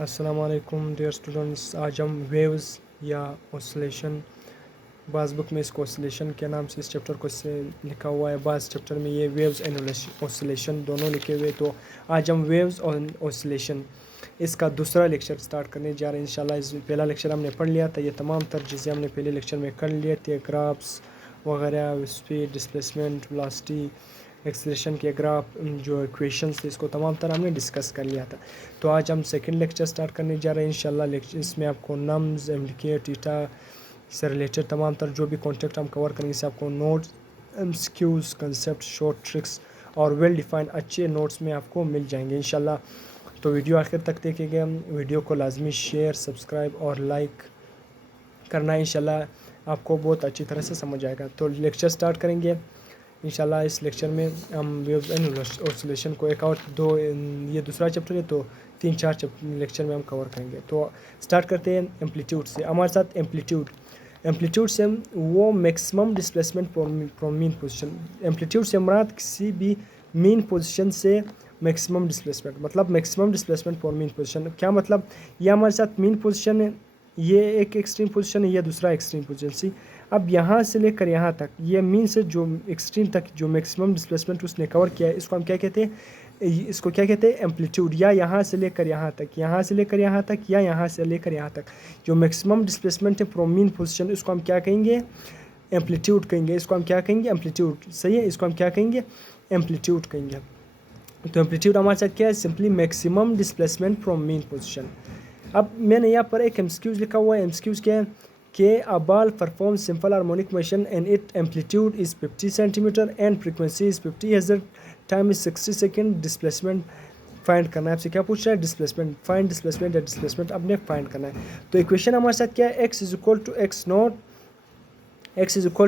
अस्सलामुअलैकुम dear students. आज हम वेव्स या ऑसिलेशन, बाज़ बुक में इसको ऑसिलेशन के नाम से इस चैप्टर को से लिखा हुआ है, बाज़ चैप्टर में ये वेव्स एंड ऑसिलेशन दोनों लिखे हुए। तो आज हम वेव्स और ऑसिलेशन इसका दूसरा लेक्चर स्टार्ट करने जा रहे हैं इंशाल्लाह। इस पहला लेक्चर हमने पढ़ लिया था, ये तमाम तर चीज़ें हमने पहले लेक्चर में कर लिए थे, ग्राफ्स वगैरह, स्पीड, डिस्प्लेसमेंट, वेलोसिटी, एक्सेलरेशन के ग्राफ, जो इक्वेशंस थे, इसको तमाम तरह हमने डिस्कस कर लिया था। तो आज हम सेकंड लेक्चर स्टार्ट करने जा रहे हैं इंशाल्लाह। लेक्चर इसमें आपको नम्स, एमडीके, थीटा से रिलेटेड तमाम तर जो भी कॉन्टेक्ट हम कवर करेंगे, इससे आपको notes, MCQs, concept, short tricks और वेल डिफाइंड अच्छे नोट्स में आपको मिल जाएंगे इंशाल्लाह। तो वीडियो आखिर तक देखेंगे। वीडियो को लाजमी शेयर, सब्सक्राइब और लाइक करना है इंशाल्लाह, आपको बहुत अच्छी तरह से समझ आएगा। तो लेक्चर स्टार्ट करेंगे इंशाल्लाह। इस लेक्चर में हम वेव्स एंड ऑसिलेशन को एक और दो, ये दूसरा चैप्टर है, तो 3-4 लेक्चर में हम कवर करेंगे। तो स्टार्ट करते हैं एम्पलीट्यूड से। हमारे साथ एम्पलीट्यूड से वो maximum displacement from mean position. Amplitude से मुराद किसी भी मीन पोजीशन से मैक्सिमम डिस्प्लेसमेंट, मतलब maximum displacement for mean position. क्या मतलब, ये हमारे साथ मीन पोजीशन है, ये एक एक्सट्रीम पोजीशन है, ये दूसरा एक्सट्रीम पोजीशन सी। अब यहाँ से लेकर यहाँ तक, ये मीन से जो एक्सट्रीम तक जो मैक्सिमम डिस्प्लेसमेंट उसने कवर किया है, इसको हम क्या कहते हैं, इसको क्या कहते हैं, एम्पलीट्यूड। या यहाँ से लेकर यहाँ तक, यहाँ से लेकर यहाँ तक, या यहाँ से लेकर यहाँ तक जो मैक्सिमम डिस्प्लेसमेंट है फ्रॉम मीन पोजीशन, इसको हम क्या कहेंगे, एम्पलीट्यूड कहेंगे। इसको हम क्या कहेंगे, एम्पलीट्यूड। सही है, इसको हम क्या कहेंगे, एम्पलीट्यूड कहेंगे। तो एम्पलीट्यूड हमारे साथ क्या है, simply maximum displacement from mean position. अब मैंने यहाँ पर एक एमसीक्यूज लिखा हुआ है। एमसीक्यूज क्या है कि a ball perform simple harmonic motion and it amplitude is 50 centimetre and frequency is 50 hertz, time is 60 second, displacement find करना है। आपसे क्या पूछ रहा है, डिस्प्लेसमेंट, फाइंड डिस्प्लेसमेंट या डिस्प्लेसमेंट आपने फाइंड करना है। तो इक्वेशन हमारे साथ क्या है, X is equal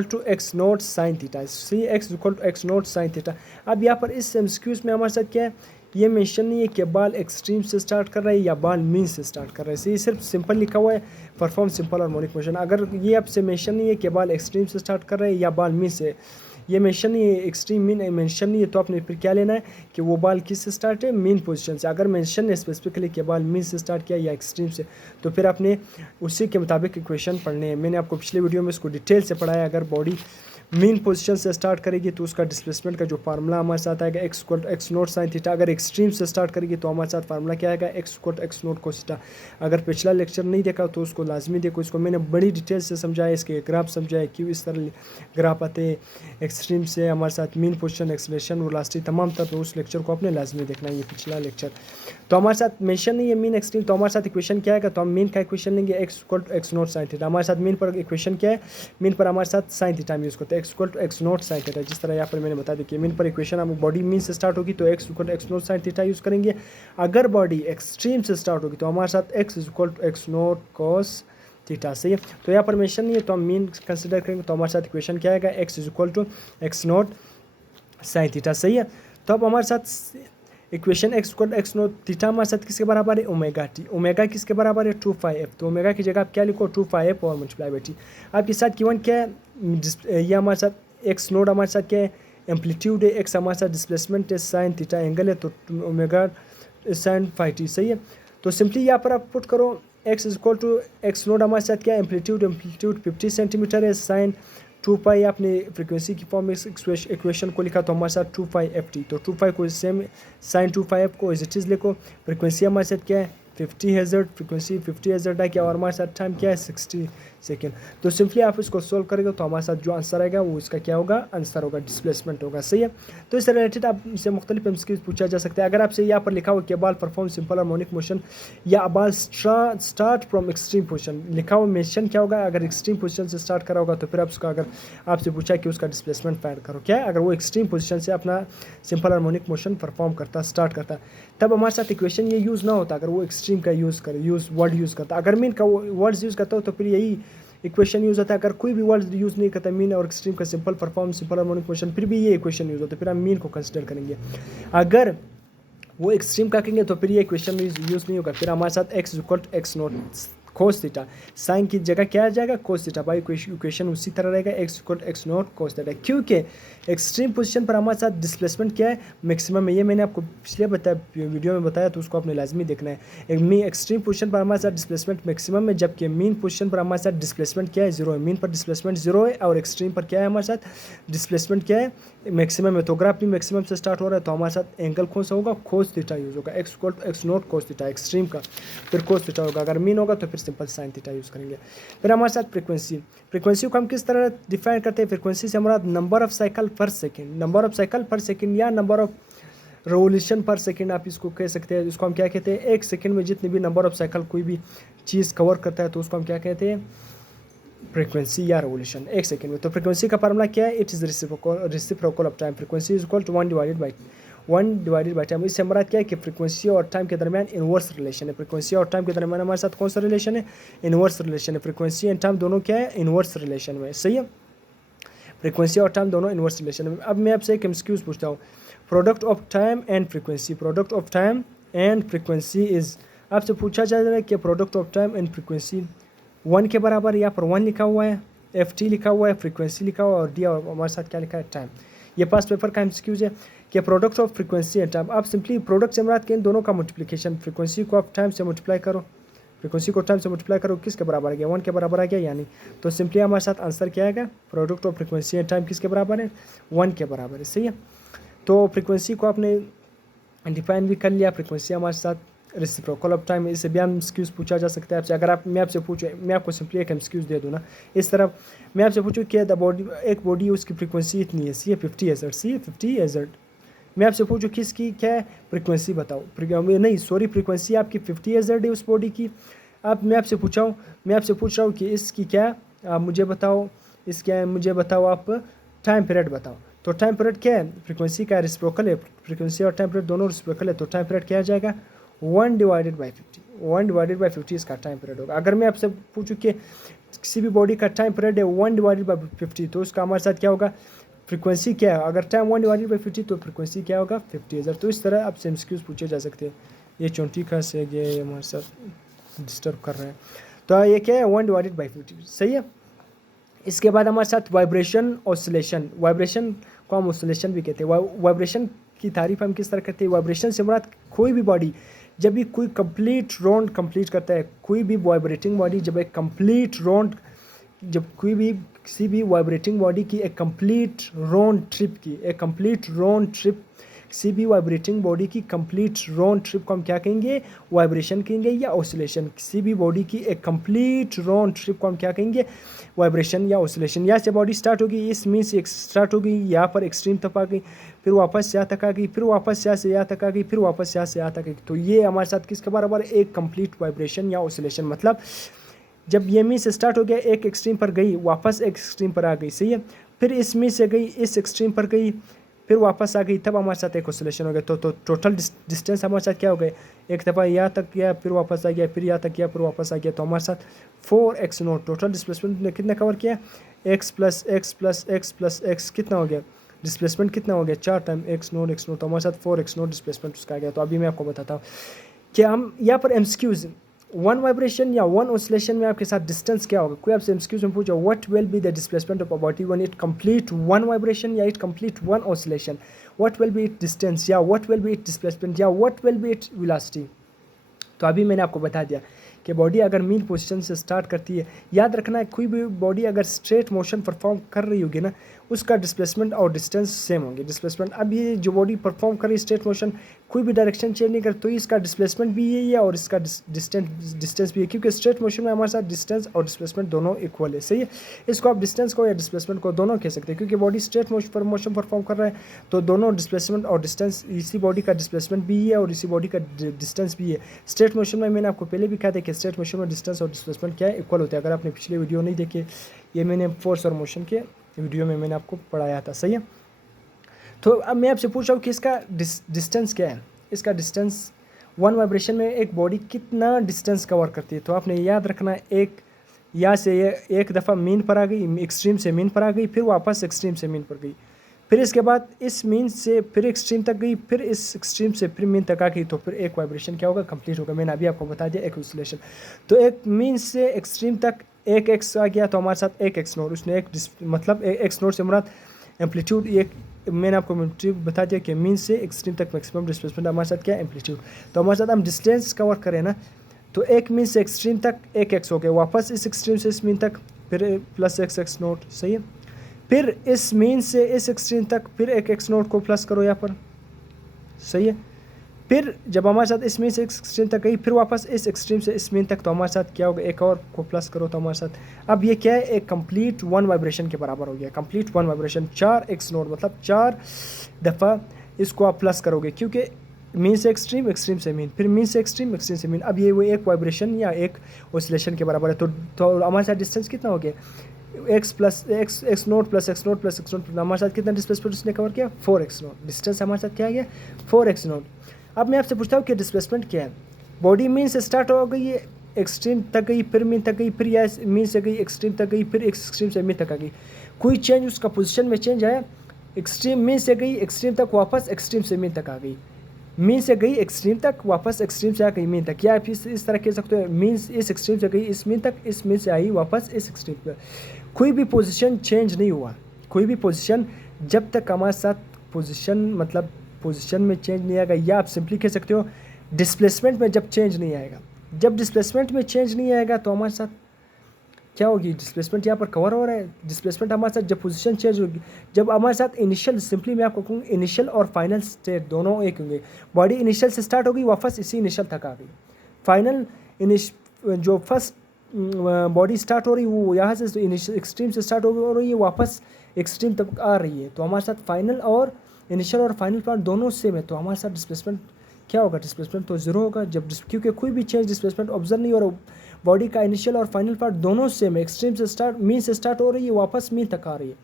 to X naught sine theta. See X is equal to X naught sine theta. अब यहाँ पर इस एमसीक्यूज में हमारे साथ क्या है, ये मेंशन नहीं है कि बॉल एक्सट्रीम से स्टार्ट कर रहा है या बॉल मीन से स्टार्ट कर रहा है। ये सिर्फ सिंपल लिखा हुआ है, परफॉर्म सिंपल हार्मोनिक मोशन। अगर ये आपसे मेंशन नहीं है कि बॉल एक्सट्रीम से स्टार्ट कर रहा है या बॉल मीन से, ये मेंशन नहीं है, एक्सट्रीम मीन मेंशन नहीं है, तो आपने फिर क्या लेना है कि वो बॉल किस से स्टार्ट है, मीन पोजीशन से। अगर मेंशन है स्पेसिफिकली कि बॉल मीन से स्टार्ट किया या एक्सट्रीम से, तो फिर आपने उसी के मुताबिक इक्वेशन पढ़ने हैं। मैंने आपको पिछले वीडियो में इसको डिटेल से पढ़ाया। अगर बॉडी मीन पोजीशन से स्टार्ट करेगी तो उसका डिस्प्लेसमेंट का जो फार्मूला हमारे साथ आएगा, एक्स नोट साइन थीटा। अगर एक्सट्रीम से स्टार्ट करेगी तो हमारे साथ फार्मूला क्या आएगा, एक्स नोट कोस थीटा। अगर पिछला लेक्चर नहीं देखा तो उसको लाजमी देखो, इसको मैंने बड़ी डिटेल से समझाया, इसके ग्राफ समझाया, क्यों इस तरह ग्राफ आते हैं एक्सट्रीम से हमारे साथ मीन पोजीशन, एक्सेलरेशन, वेलोसिटी तमाम तक। तो उस लेक्चर को आपने लाजमी देखना है, ये पिछला लेक्चर। तो हमारे साथ मेंशन नहीं है मीन एक्सट्रीम, तो हमारे साथ इक्वेशन क्या आएगा, तो हम मीन का इक्वेशन लेंगे एक्स नोट साइन थीटा। हमारे साथ मीन पर इक्वेशन क्या है, मीन पर हमारे साथ साइन थीटा हम यूज़ करते हैं, एक्स नोट साइन थीटा। जिस तरह यहाँ पर मैंने बता दिया कि मीन पर इक्वेशन हम बॉडी मीन से स्टार्ट होगी तो x naught sine theta use करेंगे। अगर बॉडी एक्सट्रीम से स्टार्ट होगी तो हमारे साथ एक्स नोट कॉस थीटा। सही है, तो यहाँ पर मेंशन नहीं है तो हम मीन कंसिडर करेंगे, तो हमारे साथ इक्वेशन क्या आएगा, एक्स नोट साइन थीटा। सही है, तो अब हमारे साथ इक्वेशन एक्स नोट थीटा हमारे साथ किसके बराबर है, ओमेगा टी। ओमेगा किसके बराबर है, 2πf। तो ओमेगा की जगह आप क्या लिखो, 2πf और मल्टीप्लाई बाई टी। आपके साथ गिवन क्या है, ये हमारे साथ एक्स नोट हमारे साथ क्या है, एम्पलीट्यूड है, एक्स हमारे साथ डिस्प्लेसमेंट है, साइन थीटा एंगल है, तो ओमेगा साइन फाई टी। सही है, तो सिंपली यहाँ पर आप पुट करो X is equal to X naught हमारे साथ क्या है, एम्पलीट्यूड 50 सेंटीमीटर है, साइन 2π। आपने फ्रीक्वेंसी की फॉर्म में इक्वेशन को लिखा तो हमारे साथ 2πft। तो 2π को सेम साइन 2πf को एज इट इज़ लिखो। फ्रीक्वेंसी हमारे साथ क्या है, 50 हर्ट्ज, फ्रीक्वेंसी 50 हर्ट्ज है क्या, और हमारे साथ टाइम क्या है, 60 सेकेंड। तो सिंपली आप इसको सोल्व करेंगे तो हमारे साथ जो आंसर आएगा वो इसका क्या होगा, आंसर होगा डिस्प्लेसमेंट होगा। सही है, तो इससे रिलेटेड आपसे मुख्तलिफ एमसीक्यूज पूछा जा सकता है। अगर आपसे यहाँ पर लिखा हो कि ball perform simple harmonic motion या ball start from extreme position, लिखा हुआ मेंशन क्या होगा, अगर एक्सट्रीम पोजीशन से स्टार्ट करा होगा तो फिर आप उसका, अगर आपसे पूछा कि उसका डिस्प्लेसमेंट फाइंड करो, क्या है, अगर वो एक्सट्रीम पोजीशन से अपना सिंपल हार्मोनिक मोशन परफॉर्म करता, स्टार्ट करता, तब हमारे साथ इक्वेशन ये यूज़ ना होता। अगर वो एक्सट्रीम का वर्ड यूज़ करता, अगर मीन का वर्ड्स यूज़ करता हो तो फिर यही इक्वेशन यूज़ होता है। अगर कोई भी वर्ड यूज़ नहीं करता मीन और एक्सट्रीम का सिंपल हार्मोनिक मोशन, फिर भी ये इक्वेशन यूज़ होता है, फिर हम मीन को कंसिडर करेंगे। अगर वो एक्सट्रीम का कहेंगे तो फिर ये इक्वेशन यूज़ नहीं होगा, फिर हमारे साथ X naught cos theta, sine की जगह क्या आ जाएगा कोस थीटा। भाई इक्वेशन उसी तरह रहेगा x equal x not cos theta, क्योंकि एक्सट्रीम पोजीशन पर हमारे साथ डिस्प्लेसमेंट क्या है मैक्सिमम है। ये मैंने आपको पिछले वीडियो में बताया, तो उसको आपने लाजमी देखना है। एक्सट्रीम पोजीशन पर हमारे साथ डिस्प्लेसमेंट मैक्सिमम है, जबकि मीन पोजीशन पर हमारे साथ डिस्प्लेसमेंट क्या है जीरो है। मीन पर डिस्प्लेसमेंट जीरो है और एक्सट्रीम पर क्या है हमारे साथ डिस्प्लेसमेंट क्या है मैक्सिमम है। तो ग्राफ भी मैक्सिमम से स्टार्ट हो रहा है, तो हमारे साथ एंगल कौन सा होगा कोस थीटा यूज़ होगा, x equal x not cos theta extreme का, फिर कोस थीटा होगा। अगर मीन होगा तो फिर सिंपल साइन थीटा यूज़ करेंगे। फिर हमारे साथ फ्रीक्वेंसी को हम किस तरह डिफाइन करते हैं। फ्रीक्वेंसी से हमारा नंबर ऑफ साइकिल पर सेकेंड, नंबर ऑफ साइकिल पर सेकेंड या नंबर ऑफ रेवोल्यूशन पर सेकेंड आप इसको कह सकते हैं। इसको हम क्या कहते हैं, एक सेकेंड में जितनी भी नंबर ऑफ साइकिल कोई भी चीज़ कवर करता है तो उसको हम क्या कहते हैं फ्रीक्वेंसी या रेवोल्यूशन एक सेकेंड में। तो फ्रीक्वेंसी का फार्मूला क्या है, it is reciprocal of time. Frequency is equal to 1 divided by time. इससे हमारा क्या है कि फ्रीक्वेंसी और टाइम के दरमियान इनवर्स रिलेशन है। फ्रीक्वेंसी और टाइम के दरमियान हमारे साथ कौन सा रिलेशन है, इनवर्स रिलेशन है। फ्रीक्वेंसी एंड टाइम दोनों क्या है इनवर्स रिलेशन में, सही है। फ्रीक्वेंसी और टाइम दोनों इनवर्स रिलेशन में। अब मैं आपसे एक एमसीक्यूज पूछता हूँ, product of time and frequency, product of time and frequency is, आपसे पूछा जा रहा है कि product of time and frequency 1 के बराबर, यहाँ पर 1 लिखा हुआ है, FT लिखा हुआ है, फ्रीक्वेंसी लिखा हुआ है और डी और हमारे साथ क्या लिखा है टाइम। ये पास पेपर का एमसीक्यूज है कि product of frequency and time. आप सिंपली प्रोडक्ट से मुराद के इन दोनों का मल्टीप्लिकेशन, फ्रीक्वेंसी को आप टाइम से मल्टीप्लाई करो, फ्रीक्वेंसी को टाइम से मल्टीप्लाई करो, किसके बराबर आ गया 1 के बराबर आ गया यानी। तो सिंपली हमारे साथ आंसर क्या आएगा, product of frequency and time किसके बराबर है 1 के बराबर है, सही है। तो फ्रीक्वेंसी को आपने डिफाइन भी कर लिया, फ्रीक्वेंसी हमारे साथ रेसिप्रोकल ऑफ टाइम। इससे भी हम एमसीक्यूज पूछा जा सकता है आपसे। अगर मैं आपसे पूछूँ, मैं आपको सिंपली एक एमसीक्यूज दे दूँ ना इस तरफ, मैं आपसे पूछूँ कि एक बॉडी उसकी फ्रीक्वेंसी इतनी है, सी है 50 हज़र्ट्ज़, सी है 50 हज़र्ट्ज़। मैं आपसे पूछूँ किसकी क्या है फ्रीक्वेंसी बताओ, नहीं सॉरी फ्रीक्वेंसी आपकी 50 हज़र्ट्ज़ है उस बॉडी की। अब मैं आपसे पूछ रहा हूँ कि इसकी क्या आप मुझे बताओ, इसका मुझे बताओ आप टाइम पीरियड बताओ। तो टाइम पीरियड क्या है, फ्रीक्वेंसी का रेसिप्रोकल है, फ्रीक्वेंसी और टाइम पीरियड दोनों रेसिप्रोकल है, तो टाइम पीरियड क्या आ जाएगा 1/50 इसका टाइम पीरियड होगा। अगर मैं आपसे पूछूं कि किसी भी बॉडी का टाइम पीरियड है 1/50 तो उसका हमारे साथ क्या होगा फ्रीक्वेंसी क्या है, अगर टाइम 1/50 तो फ्रीक्वेंसी क्या होगा 50,000। तो इस तरह आपसे एमसीक्यूज पूछे जा सकते हैं। ये चोंटी का से ये हमारे साथ डिस्टर्ब कर रहे हैं। तो ये क्या है 1/50, सही है। इसके बाद हमारे साथ वाइब्रेशन ऑसिलेशन, वाइब्रेशन को हम ऑसिलेशन भी कहते हैं। वाइब्रेशन की तारीफ हम किस तरह करते हैं, वाइब्रेशन से मुराद कोई भी बॉडी जब भी कोई कंप्लीट राउंड कंप्लीट करता है, कोई भी वाइब्रेटिंग बॉडी जब एक कंप्लीट राउंड, जब कोई भी किसी भी वाइब्रेटिंग बॉडी की एक कंप्लीट राउंड ट्रिप की, एक कंप्लीट राउंड ट्रिप, किसी भी वाइब्रेटिंग बॉडी की कंप्लीट राउंड ट्रिप को हम क्या कहेंगे वाइब्रेशन कहेंगे या ऑसिलेशन। किसी भी बॉडी की एक कंप्लीट राउंड ट्रिप को हम क्या कहेंगे वाइब्रेशन या ऑसिलेशन। यहाँ से बॉडी स्टार्ट होगी, इस मीन से स्टार्ट होगी, यहाँ पर एक्सट्रीम तक आ गई, फिर वापस यहाँ तक आ गई, फिर वापस यहाँ से यहाँ तक आ गई, फिर वापस यहाँ से यहाँ तक आ गई। तो ये हमारे साथ किसके बराबर है एक कंप्लीट वाइब्रेशन या ऑसिलेशन। मतलब जब ये मीन से स्टार्ट हो गया एक एक्सट्रीम पर गई, वापस एक एक्सट्रीम पर आ गई, सही है, फिर इस मीन से गई इस एक्सट्रीम पर गई, फिर वापस आ गई, तब हमारे साथ एक ऑसिलेशन हो गया। तो टोटल डिस्टेंस हमारे साथ क्या हो गया, एक दफ़ा यहाँ तक गया, फिर वापस आ गया, फिर यहाँ तक गया, फिर वापस आ गया। तो हमारे साथ 4x0 टोटल डिस्प्लेसमेंट ने कितना कवर किया, x plus x plus x plus x कितना हो गया डिस्प्लेसमेंट, कितना हो गया 4 टाइम x0 तो हमारे साथ 4x0 डिस्प्लेसमेंट उसका आ गया। तो अभी मैं आपको बताता हूँ कि हम यहाँ पर एमसीक्यूज 1 वाइब्रेशन या 1 ऑसिलेशन में आपके साथ डिस्टेंस क्या होगा। कोई आपसे एमसीक्यूज में पूछो what will be the displacement of a body when it complete 1 vibration या it complete 1 oscillation, what will be it distance या what will be it displacement या what will be it velocity. तो अभी मैंने आपको बता दिया कि बॉडी अगर मीन पोजीशन से स्टार्ट करती है, याद रखना है कोई भी बॉडी अगर स्ट्रेट मोशन परफॉर्म कर रही होगी ना उसका डिस्प्लेसमेंट और डिस्टेंस सेम होंगे। डिस्प्लेसमेंट अब ये जो बॉडी परफॉर्म कर रही है स्ट्रेट मोशन, कोई भी डायरेक्शन चेंज नहीं कर, तो इसका डिस्प्लेसमेंट भी यही है और इसका डिस्टेंस भी है, क्योंकि स्ट्रेट मोशन में हमारे साथ डिस्टेंस और डिस्प्लेसमेंट दोनों इक्वल है, सही है। इसको आप डिस्टेंस को या डिस्प्लेसमेंट को दोनों कह सकते हैं, क्योंकि बॉडी स्ट्रेट मोशन परफॉर्म कर रहा है तो दोनों डिस्प्लेसमेंट और डिस्टेंस, इसी बॉडी का डिस्प्लेसमेंट भी है और इसी बॉडी का डिस्टेंस भी है। स्ट्रेट मोशन में मैंने आपको पहले भी कहा था कि स्ट्रेट मोशन में डिस्टेंस और डिस्प्लेसमेंट क्या है इक्वल होता है। अगर आपने पिछले वीडियो नहीं देखे, ये मैंने फोर्स और मोशन के वीडियो में मैंने आपको पढ़ाया था, सही है। तो अब मैं आपसे पूछ रहा हूँ कि इसका डिस्टेंस क्या है। इसका डिस्टेंस 1 वाइब्रेशन में एक बॉडी कितना डिस्टेंस कवर करती है, तो आपने याद रखना एक यहाँ से ये एक दफ़ा मीन पर आ गई, एक्सट्रीम से मीन पर आ गई, फिर वापस एक्सट्रीम से मीन पर गई, फिर इसके बाद इस मीन से फिर एक्सट्रीम तक गई, फिर इस एक्सट्रीम से फिर मीन तक आ गई, तो फिर एक वाइब्रेशन क्या होगा, कंप्लीट होगा। मैंने अभी आपको बता दिया एक ऑसिलेशन। तो एक मीन से एक्सट्रीम तक एक एक्स आ गया तो हमारे साथ एक एक्स नोट, उसने एक मतलब एक्स नोट से मुराद एम्पलीट्यूड, एक मैंने आपको बता दिया कि मीन से एक्सट्रीम तक मैक्सिमम डिस्प्लेसमेंट हमारे साथ क्या एम्पलीट्यूड। तो हमारे साथ हम डिस्टेंस कवर करें ना, तो एक मीन से एक्सट्रीम तक एक एक्स हो गया, वापस इस एक्सट्रीम से इस मीन तक फिर प्लस एक्स एक्स नोट, सही है। फिर इस मीन से इस एक्सट्रीम तक फिर एक एक्स नोट को प्लस करो यहाँ पर, सही है। फिर जब हमारे साथ इस मीन से एक्सट्रीम तक गई, फिर वापस इस एक्सट्रीम से इस मीन तक, तो हमारे साथ क्या होगा, एक और को प्लस करो तो हमारे साथ अब ये क्या है, एक कंप्लीट वन वाइब्रेशन के बराबर हो गया। Complete one vibration 4 x note मतलब 4 दफ़ा इसको आप प्लस करोगे, क्योंकि मीन से एक्सट्रीम, एक्सट्रीम से मीन, फिर मीन से एक्सट्रीम, एक्सट्रीम से मीन। अब ये वो एक वाइब्रेशन या एक ऑसिलेशन के बराबर है। तो हमारे साथ डिस्टेंस कितना हो गया, x plus x x note plus x note plus x naught, हमारे साथ कितना डिस्प्लेसमेंट उसने कवर किया, 4 एक्स नोट। डिस्टेंस हमारे साथ क्या आ गया, 4 एक्स नोट। अब मैं आपसे पूछता हूँ कि डिस्प्लेसमेंट क्या है। बॉडी मीन से स्टार्ट हो गई है, एक्सट्रीम तक गई, फिर मीन तक गई, फिर या मीन से गई एक्सट्रीम तक गई, फिर एक्सट्रीम से मीन तक आ गई। कोई चेंज उसका पोजीशन में चेंज आया, एक्सट्रीम मीन से गई एक्सट्रीम तक, वापस एक्सट्रीम से मीन तक आ गई, मीन से गई एक्सट्रीम तक, वापस एक्सट्रीम से आ गई मीन तक। या आप इस तरह कह सकते हो, मीन इस एक्सट्रीम से गई इस मीन तक, इस मीन से आई वापस इस एक्सट्रीम पर। कोई भी पोजीशन चेंज नहीं हुआ, कोई भी पोजीशन, जब तक हमारे साथ पोजीशन मतलब पोजीशन में चेंज नहीं आएगा, या आप सिंपली कह सकते हो डिस्प्लेसमेंट में जब चेंज नहीं आएगा। जब डिस्प्लेसमेंट में चेंज नहीं आएगा तो हमारे साथ क्या होगी, डिस्प्लेसमेंट यहाँ पर कवर हो रहा है। डिस्प्लेसमेंट हमारे साथ जब पोजीशन चेंज होगी, जब हमारे साथ इनिशियल, सिंपली मैं आपको कहूँ इनिशियल और फाइनल स्टेट दोनों एक होंगे। बॉडी इनिशियल से स्टार्ट होगी, वापस इसी इनिशियल तक आ गई। फाइनल जो फर्स्ट बॉडी स्टार्ट हो रही वो यहाँ से इनिशियल एक्सट्रीम से स्टार्ट हो रही है, वापस एक्सट्रीम तक आ रही है। तो हमारे साथ फाइनल और इनिशियल और फाइनल पार्ट दोनों सेम है, तो हमारे साथ डिस्प्लेसमेंट क्या होगा, डिस्प्लेसमेंट तो जीरो होगा। जब क्योंकि कोई भी चेंज डिस्प्लेसमेंट ऑब्जर्व नहीं हो रहा, बॉडी का इनिशियल और फाइनल पार्ट दोनों सेम है, एक्सट्रीम से स्टार्ट मीन से स्टार्ट हो रही है, वापस मीन तक आ रही है।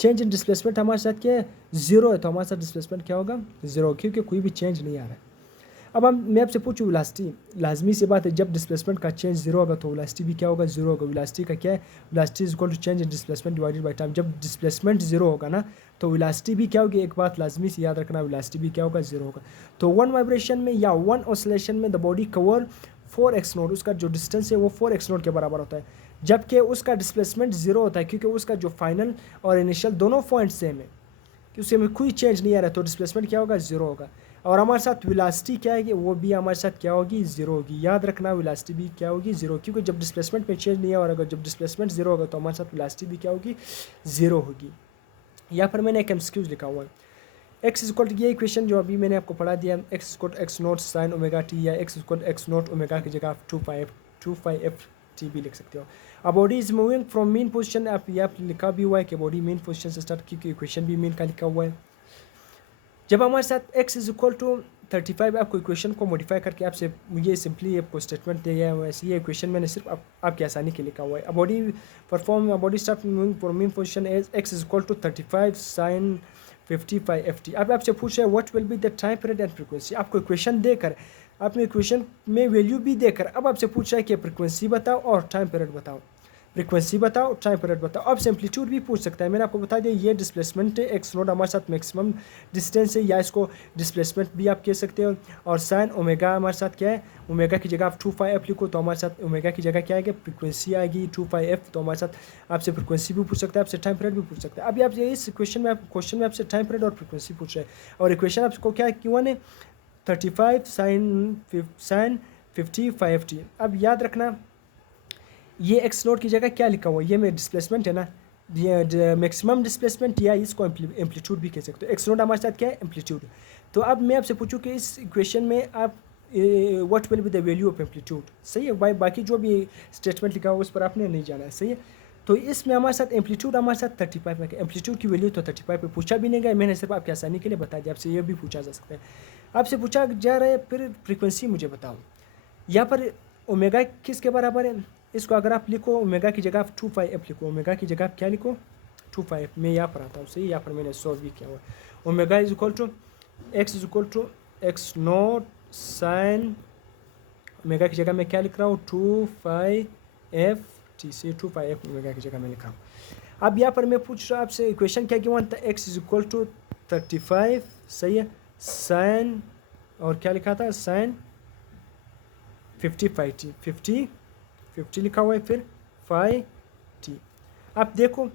चेंज इन डिस्प्लेसमेंट हमारे साथ क्या है, जीरो है, तो हमारे साथ डिस्प्लेसमेंट क्या होगा, जीरो, क्योंकि कोई भी चेंज नहीं आ रहा है। अब मैं आपसे पूछूँ वेलोसिटी, लाजमी सी बात है जब डिस्प्लेसमेंट का चेंज जीरो होगा तो वेलोसिटी भी क्या होगा, जीरो होगा। वेलोसिटी का क्या है, velocity is equal to change in displacement divided by time. जब डिस्प्लेसमेंट जीरो होगा ना, तो वेलोसिटी भी क्या होगी, एक बात लाजमी से याद रखना, वेलोसिटी भी क्या होगा, जीरो होगा। तो वन वाइब्रेशन में या वन ऑसिलेशन में the body cover 4 x note, उसका जो डिस्टेंस है वो 4 एक्स नोट के बराबर होता है, जबकि उसका डिस्प्लेसमेंट जीरो होता है, क्योंकि उसका जो फाइनल और इनिशियल दोनों पॉइंट सेम है, कि उसमें कोई चेंज नहीं आ रहा है, तो डिस्प्लेसमेंट क्या होगा, जीरो होगा। और हमारे साथ वेलोसिटी क्या है कि वो भी हमारे साथ क्या होगी, जीरो होगी। याद रखना वेलोसिटी भी क्या होगी, जीरो, क्योंकि जब डिस्प्लेसमेंट में चेंज नहीं आ रहा, जब डिस्प्लेसमेंट जीरो होगा तो हमारे साथ वेलोसिटी भी क्या होगी, जीरो होगी। यहाँ पर मैंने एक एमसीक्यूज लिखा हुआ है, एक्स इज इक्वल टू, ये इक्वेशन जो अभी मैंने आपको पढ़ा दिया, X equal to X naught sine omega T, या X equal to X naught omega की जगह आप 2 पाई एफ टी भी लिख सकते हो। अब body is moving from mean position, आप यहाँ लिखा भी हुआ है कि बॉडी मीन पोजिशन से स्टार्ट, क्योंकि इक्वेशन भी मीन का लिखा हुआ है। जब हमारे साथ x इज इक्वल टू 35, आपको इक्वेशन को मॉडिफाई करके आपसे मुझे सिंपली आपको स्टेटमेंट दिया गया है, ऐसी ये इक्वेशन मैंने सिर्फ आपकी आसानी के लिखा हुआ है। Body start moving from mean position as x is equal to 35 sine 55 ft। अब आपसे पूछा है what will be the time period and frequency. आपको इक्वेशन देकर, आपने इक्वेशन में वैल्यू भी देकर अब आपसे पूछा है कि फ्रीक्वेंसी बताओ और टाइम पीरियड बताओ। फ्रीक्वेंसी बताओ, टाइम पीरियड बताओ। अब एम्पलीट्यूड भी पूछ सकता है, मैंने आपको बता दिया ये डिस्प्लेसमेंट है, एक्स नोट हमारे साथ मैक्सिमम डिस्टेंस है, या इसको डिस्प्लेसमेंट भी आप कह सकते हो। और साइन ओमेगा हमारे साथ क्या है, ओमेगा की जगह आप 2πf लिखो तो हमारे साथ ओमेगा की जगह क्या आएगी, फ्रीक्वेंसी आएगी 2πf। तो हमारे साथ आपसे फ्रीक्वेंसी भी पूछ सकता है, आपसे टाइम पीरियड भी पूछ सकता है। अभी आप इस क्वेश्चन में आपसे टाइम पीरियड और फ्रीक्वेंसी पूछ रहे हैं, और इक्वेशन आपको क्या Q1 है 35 साइन 55 t। अब याद रखना ये एक्स नोट की जगह क्या लिखा हुआ है, ये मेरा डिस्प्लेसमेंट है ना, ये मैक्सिमम डिस्प्लेसमेंट, या इसको एम्पलीट्यूड भी कह सकते हो। एक्स नोट हमारे साथ क्या है, एम्पलीट्यूड। तो अब मैं आपसे पूछूं कि इस इक्वेशन में आप what will be the value of amplitude, सही है। बाकी जो भी स्टेटमेंट लिखा हुआ उस पर आपने नहीं जाना है, सही है। तो इसमें हमारे साथ एम्पलीट्यूड हमारे साथ 35 में, एम्पलीट्यूड की वैल्यू तो 35 पे पूछा भी नहीं गया, मैंने सिर्फ आपकी आसानी के लिए बता दिया। आपसे ये भी पूछा जा सकता है, आपसे पूछा जा रहा है फिर फ्रीक्वेंसी मुझे बताओ। यहाँ पर ओमेगा किसके बराबर है, इसको अगर आप लिखो ओमेगा की जगह आप 2πf लिखो, ओमेगा की जगह आप क्या लिखो 2πf। मैं यहाँ पर आता हूँ, सही, यहाँ पर मैंने सॉल्व भी किया हुआ। Omega is equal to X is equal to X naught sine, omega की जगह मैं क्या लिख रहा हूँ 2πf t से 2πf ओमेगा की जगह मैं लिखा हूँ। अब यहाँ पर मैं पूछ रहा आपसे इक्वेशन क्या गिवन था, x इज इक्वल टू 35, सही है, साइन और क्या लिखा था, साइन 55t, 50 लिखा हुआ है, फिर 5t। अब देखो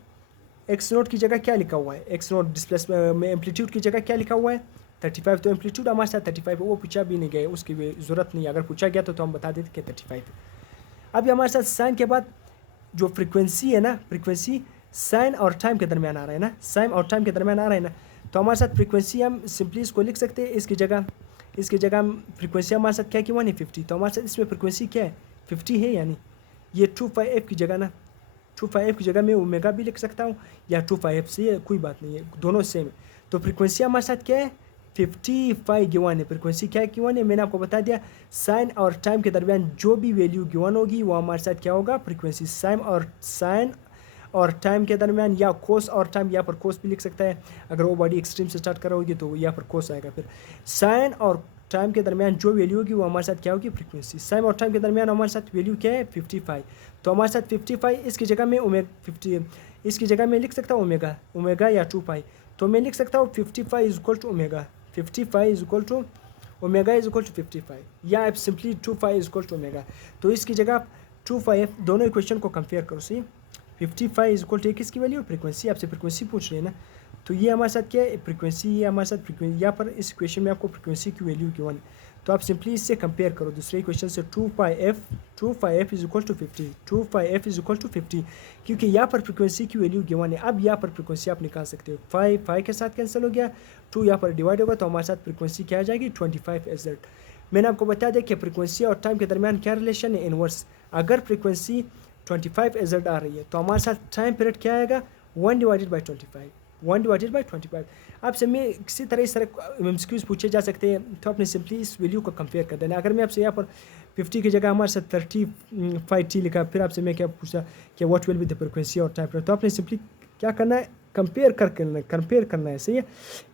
एक्स नोट की जगह क्या लिखा हुआ है, एक्स नोट डिस्प्लेसमेंट में एम्पलीट्यूड की जगह क्या लिखा हुआ है 35, तो एम्पलीट्यूड हमारे साथ 35 है, वो पूछा भी नहीं गया, उसकी भी ज़रूरत नहीं, अगर पूछा गया तो हम बता देते कि 35 है। अब हमारे साथ साइन के बाद जो फ्रीक्वेंसी है ना, फ्रीक्वेंसी साइन और टाइम के दरमियान आ रहा है ना, साइन और टाइम के दरमियान आ रहा है ना, तो हमारे साथ फ्रीक्वेंसी हम सिंपली इसको लिख सकते हैं, इसकी जगह हम फ्रीक्वेंसी हमारे साथ क्या की 1 है 50, तो हमारे साथ इसमें फ्रीक्वेंसी क्या है 50 है, यानी ये 2πf की जगह ना, 2πf की जगह मैं ओमेगा भी लिख सकता हूँ या 2πf से, ये कोई बात नहीं है, दोनों सेम है। तो फ्रीक्वेंसी हमारे साथ क्या है 55 गिवन है, फ्रीक्वेंसी क्या गिवन है, मैंने आपको बता दिया, साइन और टाइम के दरमियान जो भी वैल्यू गिवन होगी वो हमारे साथ क्या होगा, फ्रीक्वेंसी। साइन और टाइम के दरमियान या कोस और टाइम, यहाँ पर कोस भी लिख सकता है, अगर वो बॉडी एक्सट्रीम से स्टार्ट कर रहा होगी तो यहाँ पर कोस आएगा। फिर साइन और टाइम के दरमियान जो वैल्यू होगी वो हमारे साथ क्या होगी, फ्रीक्वेंसी। साइन और टाइम के दरमियान हमारे साथ वैल्यू क्या है 55, तो हमारे साथ 55, इसकी जगह में इसकी जगह में लिख सकता हूँ ओमेगा या 2π, तो मैं लिख सकता हूँ 55 is equal to omega, 55 is equal to omega is equal to 55, या आप simply 2π is equal to omega, तो इसकी जगह आप 2πf, दोनों इक्वेशन को कंपेयर करो, सही। 55 इज इक्वल टू किसकी वैल्यू, फ्रीक्वेंसी, आपसे फ्रीक्वेंसी पूछ रही है ना, तो ये हमारे साथ क्या है फ्रीक्वेंसी, ये हमारे साथ फ्रीक्वेंसी, यहाँ पर इस इक्वेशन में आपको फ्रीक्वेंसी की वैल्यू गिवन है, तो आप सिंपली इससे कंपेयर करो दूसरे इक्वेशन से, 2πf is equal to 50, 2πf is equal to 50, क्योंकि यहाँ पर फ्रीक्वेंसी की वैल्यू गिवन है। अब यहाँ पर फ्रीक्वेंसी आप निकाल सकते हो, 5 के साथ कैंसिल हो गया, 2 यहाँ पर डिवाइड होगा, तो हमारे साथ फ्रीक्वेंसी क्या आ जाएगी 25 एज। मैंने आपको बता दिया कि फ्रीक्वेंसी और टाइम के दरमियान क्या रिलेशन है, इनवर्स। अगर फ्रीक्वेंसी 25 एज आ रही है तो हमारे साथ टाइम पीरियड क्या आएगा 1 डिवाइडेड बाई 25। आपसे मैं किसी तरह इस तरह एमसीक्यूज पूछे जा सकते हैं, तो आपने सिंपली इस वैल्यू को कंपेयर कर देना। अगर मैं आपसे यहाँ पर 50 की जगह हमारे साथ 35t लिखा, फिर आपसे मैं क्या पूछा कि what will be the frequency और टाइम पीरियड, तो आपने सिंपली क्या करना है, कंपेयर करना है, सही है।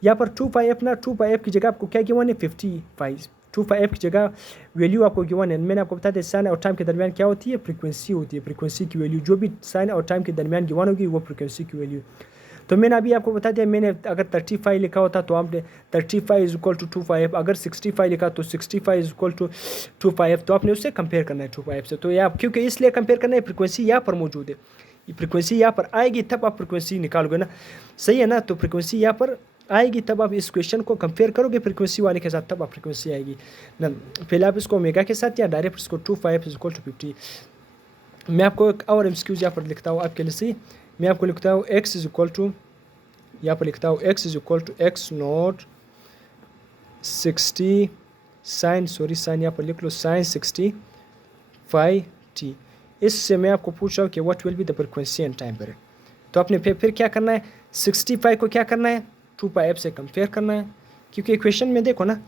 यहाँ पर 2πf ना, 2πf की जगह आपको क्या गिवन है 55, 2πf की जगह वैल्यू आपको गिवन है। मैंने आपको बता दिया साइन और टाइम के दरमियान क्या होती है, फ्रीक्वेंसी होती है, फ्रीक्वेंसी की वैल्यू जो भी साइन और टाइम के दरमियान गिवन होगी वो फ्रीक्वेंसी की वैल्यू। तो मैंने अभी आपको बता दिया, मैंने अगर 35 लिखा होता तो आपने 35 इज इक्वल टू 2πf, अगर 65 लिखा तो 65 इज इक्वल टू 2πf, तो आपने उससे कंपेयर करना है 2πf से। तो यहाँ क्योंकि इसलिए कंपेयर करना है, फ्रीक्वेंसी यहाँ पर मौजूद है, फ्रीक्वेंसी यहाँ पर आएगी तब आप फ्रीक्वेंसी निकालोगे ना, सही है ना। तो फ्रीक्वेंसी यहाँ पर आएगी तब आप इस क्वेश्चन को कंपेयर करोगे फ्रीक्वेंसी वाले के साथ, तब आप फ्रीक्वेंसी आएगी ना। पहले आप इसको ओमेगा के साथ या डायरेक्ट इसको 2πf इज इक्वल टू 50। मैं आपको एक और एमसीक्यूज यहाँ पर लिखता हूँ आपके लिए, सही। मैं आपको लिखता हूँ x इज इक्वल टू, यहाँ पर लिखता हूँ x is equal to x naught 60 sine यहाँ पर लिख लो साइन 65t। इससे मैं आपको पूछ रहा हूँ कि what will be the frequency and time period. तो आपने फिर क्या करना है, 65 को क्या करना है 2πf से कंपेयर करना है, क्योंकि इक्वेशन में देखो ना,